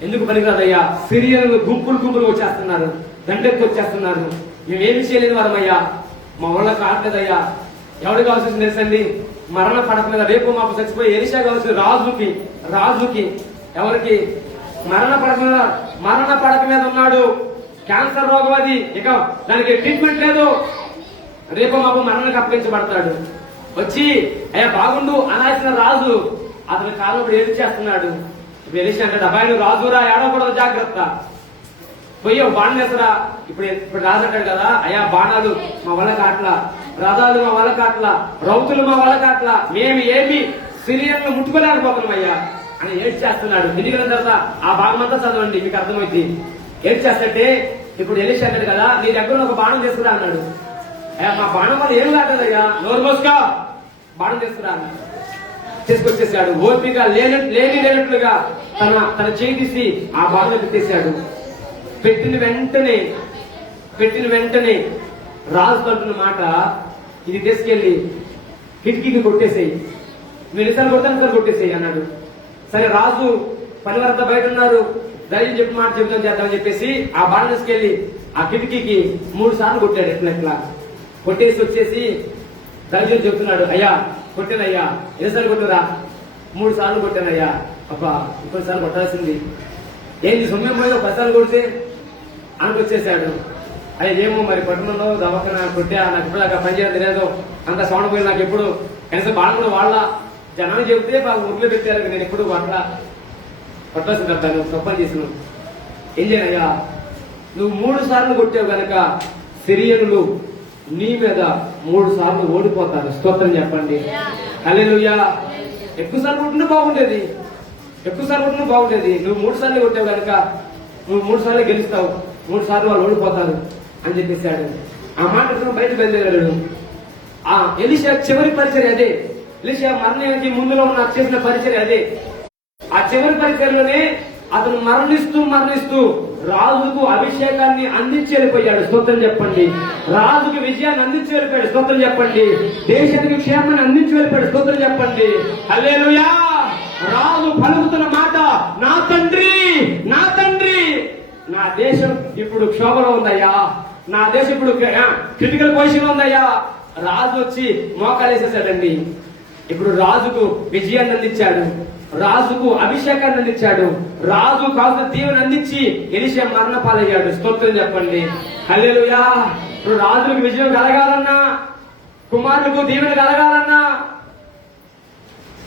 ఎందుకు పనికిరాదయ్యా? సిరియన్లు గుంపులు వచ్చేస్తున్నారు, దండెత్తి వచ్చేస్తున్నారు, మేమేమి చేయలేదు వారమయ్యా, మా వల్ల కావట్లేదయ్యా. ఎవరికి కావాల్సింది తెలుసండి? మరణ పడక మీద రేపు మాకు చచ్చిపోయి ఎలీషా కావాల్సింది రాజుకి. ఎవరికి? మరణ పడక మీద ఉన్నాడు, క్యాన్సర్ రోగం అది, ఇక దానికి ట్రీట్మెంట్ లేదు, రేపు మాకు మరణానికి అప్పగించబడతాడు. వచ్చి అయ్యా బాగుండు అనాల్సిన రాజు అతని కాలంలో ఏది చేస్తున్నాడు. ఎలీషా అంటాడు, అబ్బాయి నువ్వు రాజురా, ఏడవకూడదు, జాగ్రత్త, పోయి ఒక బాణం వేసరా. ఇప్పుడు రాజు అంటాడు కదా, అయ్యా బాణాలు మా వల్ల కాట్లా, రథాలు మా వల్ల కాట్లా, రౌతులు మా వల్ల కాట్లా, మేము ఏమి సిరియన్లు ముట్టుకోలేకపోతున్నాం అయ్యా అని ఏడ్ చేస్తున్నాడు. ఎన్నికల తర్వాత ఆ భాగం అంతా చదవండి, మీకు అర్థమైంది. ఏడ్ చేస్తుంటే ఇప్పుడు ఎలీషా అంటాడు కదా, నీ దగ్గర ఒక బాణం తీసుకురా అన్నాడు. అయ్యా మా బాణం వల్ల ఏం కాదయ్యా, నోరు మోసుగా బాణం తీసుకురా అన్నాడు. తీసుకొచ్చేసాడు. ఓపిక లేనట్లుగా తన చేయి తీసి ఆ బాణం పెట్టేశాడు. పెట్టిన వెంటనే రాజు అంటున్న మాట, ఇది తీసుకెళ్లి కిటికీకి కొట్టేసేయి, మీరు ఇతను కొడతాను కొట్టేసేయి అన్నాడు. సరే రాజు పనివారంతా బయట ఉన్నారు, ధైర్యం చెప్పి మాట చెబుతాం చేద్దామని చెప్పేసి ఆ బాణ తీసుకెళ్లి ఆ కిటికీకి 3 సార్లు కొట్టాడు. ఎట్లా కొట్టేసి వచ్చేసి ధైర్యం చెప్తున్నాడు, అయ్యా కొట్టానయ్యా, ఎన్నిసార్లు కొట్టురా? 3 సార్లు కొట్టానయ్యా. అబ్బా 30 సార్లు కొట్టాల్సింది ఏంది, సొమ్మెం పోయి 10 సార్లు కొడితే అనుకొచ్చేసాడు. అయ్యా ఏమో మరి పట్టణంలో దవాఖాన కొట్టా, నాకు ఇప్పుడు అక్కడ పనిచేయడం తెలియదు, అంత సౌండ్ పోయి నాకు ఎప్పుడు కనీసం బాగా కూడా వాళ్ళ జనాన్ని చెబితే బాగా ఊర్లో పెట్టారు, నేను ఎప్పుడు కొట్టాల్సింది కదా, నువ్వు తప్పని చేసిన ఏం చేయనయ్యా, నువ్వు 3 సార్లు కొట్టావు కనుక సిరియనులు నీ మీద 3 సార్లు ఓడిపోతారు. స్తోత్రం చెప్పండి. హల్లెలూయా. ఎక్కువసార్లు కొట్టినా బాగుండేది, నువ్వు 3 సార్లు కొట్టావు కనుక నువ్వు 3 సార్లు గెలుస్తావు, 3 సార్లు వాళ్ళు ఓడిపోతారు అని చెప్పేశాడు. ఆ మాట బయట బయలుదేరాడు. ఆ ఎలీషా చివరి పరిచర్య అదే, ఎలీషా మరణానికి ముందులో ఉన్న చేసిన పరిచర్య అదే. ఆ చివరి పరిచర్యలోనే అతను మరణిస్తూ రాజుకు అభిషేకాన్ని అందించి వెళ్ళిపోయాడు. స్తోత్రం చెప్పండి. రాజుకి విజయాన్ని అందించి వెళ్ళిపోయాడు. స్తోత్రం చెప్పండి. దేశానికి క్షేమాన్ని అందించి వెళ్ళిపోయాడు. స్తోత్రం చెప్పండి. హల్లెలూయా. రాజు పలుకుతున్న మాట, నా తండ్రి నా దేశం ఇప్పుడు క్షోభలో ఉందయ్యా, నా దేశం ఇప్పుడు క్రిటికల్ పొజిషన్ ఉందయ్యా. రాజు వచ్చి మోకాలేసేసాడండి. ఇప్పుడు రాజుకు విజయాన్ని అందించాడు, రాజుకు అభిషేకాన్ని అందించాడు, రాజు కావాల్సిన దీవెన అందించి ఎలీషా మరణ పాలయ్యాడు. స్తోత్రం చెప్పండి. హల్లెలూయా. ఇప్పుడు రాజుకు విజయం కలగాలన్నా, కుమారులకు దీవెన కలగాలన్నా,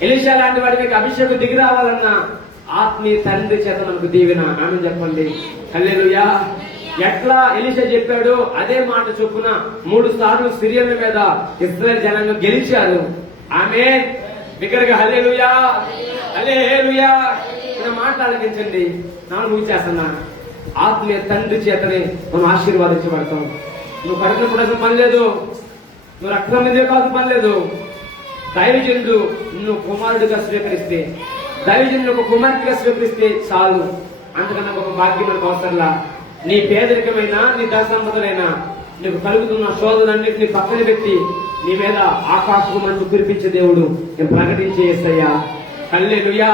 ఎలీషా లాంటి వాడి మీకు అభిషేకం దిగి రావాలన్నా ఆత్మీయ తండ్రి చేత మనకు దీవెన. ఆమె చెప్పండి. హల్లెలూయా. ఎట్లా ఎలీషా చెప్పాడు అదే మాట చొప్పున 3 సార్లు సిరియన్ల మీద ఇశ్రాయేలు జనాంగం గెలిచారు. ఆమె బిగ్గరగా హల్లెలూయా, హల్లెలూయా. మాట ఆలకించండి. నాకు ముగిచేస్తున్నా. ఆత్మీయ తండ్రి చేతనే మనం ఆశీర్వాదించబడతాం. నువ్వు కడుపులో పుట్టాల్సిన పని లేదు, నువ్వు రక్తం మీద కావాల్సిన పని లేదు. దైవజనుడు నువ్వు కుమారుడిగా స్వీకరిస్తే, దైవజనుడు ఒక కుమార్తెగా స్వీకరిస్తే చాలు. అంతకన్నా ఒక భాగ్యం మనకు అవసరంలా. నీ పేదరికమైనా నీ ధనసంపదలైనా నీకు కలుగుతున్న శోధనన్నింటినీ పక్కన పెట్టి నీ మీద ఆకాశము మంచు కురిపించే దేవుడు నేను ప్రకటించే యేసయ్యా. హల్లెలూయా.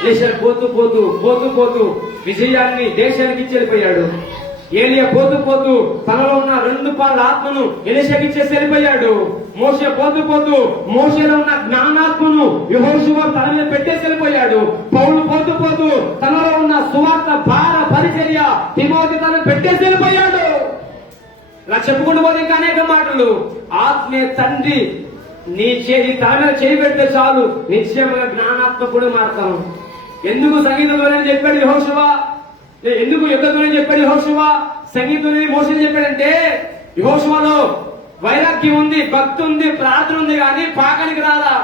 ఎలీషా పోతూ విజయాన్ని దేశానికి ఇచ్చేపోయాడు. ఏలియా పోతూ తనలో ఉన్న 2 పాళ్ళ ఆత్మను ఎలీషాకి ఇచ్చేసి వెళ్ళిపోయాడు. మోషే పోతూ మోషేలో ఉన్న జ్ఞానాత్మను యెహోషువ తన మీద పెట్టేసి వెళ్ళిపోయాడు. పౌలు పోతూ తనలో ఉన్న సువార్త భార పరిచర్య తిమోతి తనను పెట్టేసి వెళ్ళిపోయాడు. ఇలా చెప్పుకుంటూ పోతే ఇంకా అనేక మాటలు. ఆత్మీయ తండ్రి నీ తన మీద చేయి పెడితే చాలు, నిశ్చయముగా జ్ఞానాత్మకుడు మారుతాం. ఎందుకు సంగీతంలోనే చెప్పాడు యెహోషువ, ఎందుకు యుద్ధంలోనే చెప్పాడు యెహోషువ, సంగీతంలోనే మోషే చెప్పాడంటే యెహోషువలో వైరాగ్యం ఉంది, భక్తి ఉంది, ప్రార్థన ఉంది, కానీ పాకానికి రాదా.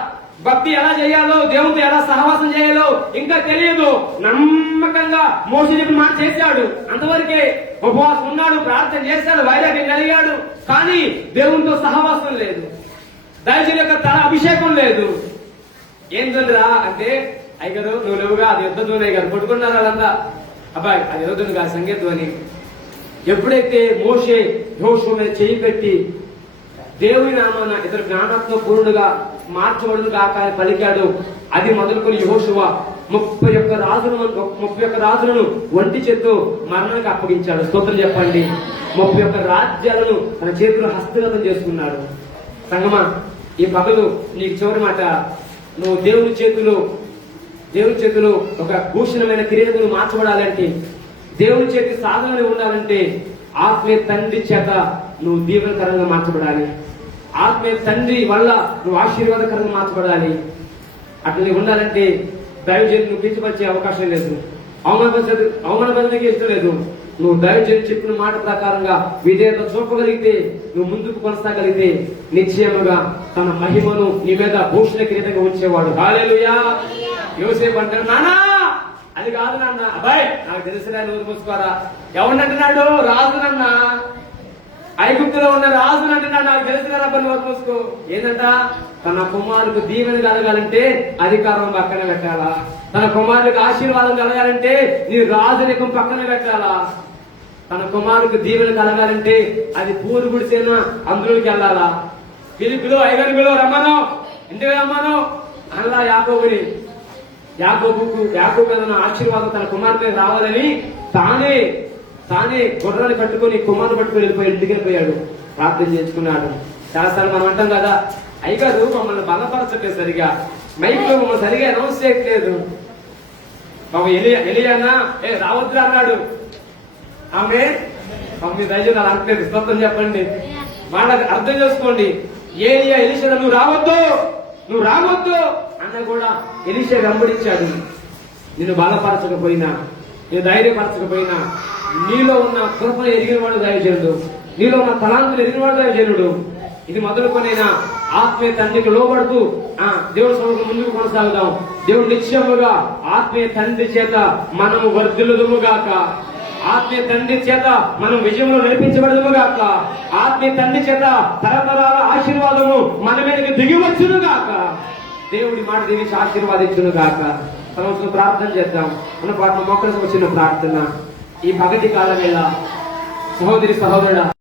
భక్తి ఎలా చేయాలో, దేవుడితో ఎలా సహవాసం చేయాలో ఇంకా తెలియదు. నమ్మకంగా మోషే చెప్పిన మాట చేశాడు, అంతవరకే ఉపవాసం ఉన్నాడు, ప్రార్థన చేశాడు, వైరాగ్యం కలిగాడు, కానీ దేవునితో సహవాసం లేదు, దైవజనుల యొక్క తల అభిషేకం లేదు. ఏం తండ్రా అంటే, అయ్యగారు నువ్వు లేవుగా, అది యుద్ధ ధ్వని గారు కొట్టుకున్నారు వాళ్ళంతా. అబ్బాయి అది యుద్ధం కాదు, సంగీత ధ్వని. ఎప్పుడైతే మోషే యెహోషువ మీద చేయి పెట్టి దేవుని నామాన ఇతరు జ్ఞానాత్మ పూర్ణుడుగా మార్చబడును కాక పలికాడు, అది మొదలుకొని యెహోషువ 31 రాజులను ఒంటి చేత్తో మరణానికి అప్పగించాడు. స్తోత్రం చెప్పండి. 31 రాజ్యాలను తన చేతులు హస్తగతం చేసుకున్నాడు. సంగమా, ఈ పగలు నీకు చివరి మాట, నువ్వు దేవుని చేతిలో ఒక భూషణమైన కిరీటమును మార్చబడాలంటే, దేవుని చేతి సాధనలు ఉండాలంటే ఆత్మీయ తండ్రి చేత నువ్వు దీవెనకరంగా మార్చబడాలి. ఆత్మీయ తండ్రి వల్ల నువ్వు ఆశీర్వాదకరంగా మార్చబడాలి. అట్లా నువ్వు ఉండాలంటే దైవజనుడు నువ్వు కించపరిచే అవకాశం లేదు, అవమానపరిచే ఇష్టం లేదు. నువ్వు దైవజనుడు చెప్పిన మాట ప్రకారంగా విధేయత చూపగలిగితే, నువ్వు ముందుకు కొనసాగలిగితే నిశ్చయముగా తన మహిమను నీ మీద భూషణ కిరీటంగా ఉంచేవాడు. హల్లెలూయా. యోసేపు అంటాడు, నానా అది కాదు నాన్న. అబ్బాయి నాకు తెలిసిన నోరు మూసుకోరా. ఎవరినంటున్నాడు? రాజునన్నా, ఐగుప్తులో ఉన్న రాజుని అంటున్నాడు. నాకు తెలిసిన రబ్బని నోరు మూసుకో. ఏంటంట? తన కుమారులకు దీవెన కలగాలంటే అధికారం పక్కన పెట్టాలా, తన కుమారులకు ఆశీర్వాదం కలగాలంటే నీ రాజరికం పక్కన పెట్టాలా. తన కుమారుడికి దీవెన కలగాలంటే అది పూరు గుడిసేనా అందులోకి వెళ్ళాలా? పిలుపులు ఐగని పిలువ రమ్మను, ఇంటికి రమ్మను అలా యాకోబుని. యాకోబు మీద ఆశీర్వాదం తన కుమారుడి మీద రావాలని తానే గుర్రాన్ని పట్టుకుని కుమారుని పట్టుకుని వెళ్ళిపోయి ఇంటికి వెళ్ళిపోయాడు. ప్రార్థన చేసుకున్నాడు. చాలాసార్లు మనం అంటాం కదా, అయ్యగారు మమ్మల్ని బలపరచట్లేదు, సరిగా మైక్ లో మమ్మల్ని సరిగా అనౌన్స్ చేయట్లేదు. బాబు ఎలియానా రావద్దు అన్నాడు. ఆమె మీ దయచేసి అలా అంటలేదు. స్తోత్రం చెప్పండి. మాట అర్థం చేసుకోండి. ఏలియా ఎలీషా నువ్వు రావద్దు అన్న కూడా ఎలీషా వెంబడించాడు. నిన్ను బలపరచకపోయినా, నేను ధైర్యపరచకపోయినా, నీలో ఉన్న కృపను ఎరిగిన వాడు దైవజనుడు, నీలో ఉన్న తలాంతులు ఎరిగిన వాడు దైవజనుడు. ఇది మొదలుకొనైనా ఆత్మీయ తండ్రికి లోబడుతూ దేవుడి సమూహం ముందుకు కొనసాగుదాం. దేవుడు నిశ్చయముగా ఆత్మీయ తండ్రి చేత మనము వర్ధిల్లుదుముగాక, ఆత్మీయ తండ్రి చేత మనం విజయంలో నడిపించబడదుముగాక, ఆత్మీయ తండ్రి చేత తరతరాల ఆశీర్వాదము మన మీదకి దిగివచ్చునుగాక. దేవుడి మాట దీనికి ఆశీర్వాదించునుగాక. సంవత్సరం ప్రార్థన చేద్దాం. మన పాట మొక్కలకు వచ్చిన ప్రార్థన ఈ పగటి కాలం వేళ సహోదరి సహోదరుడా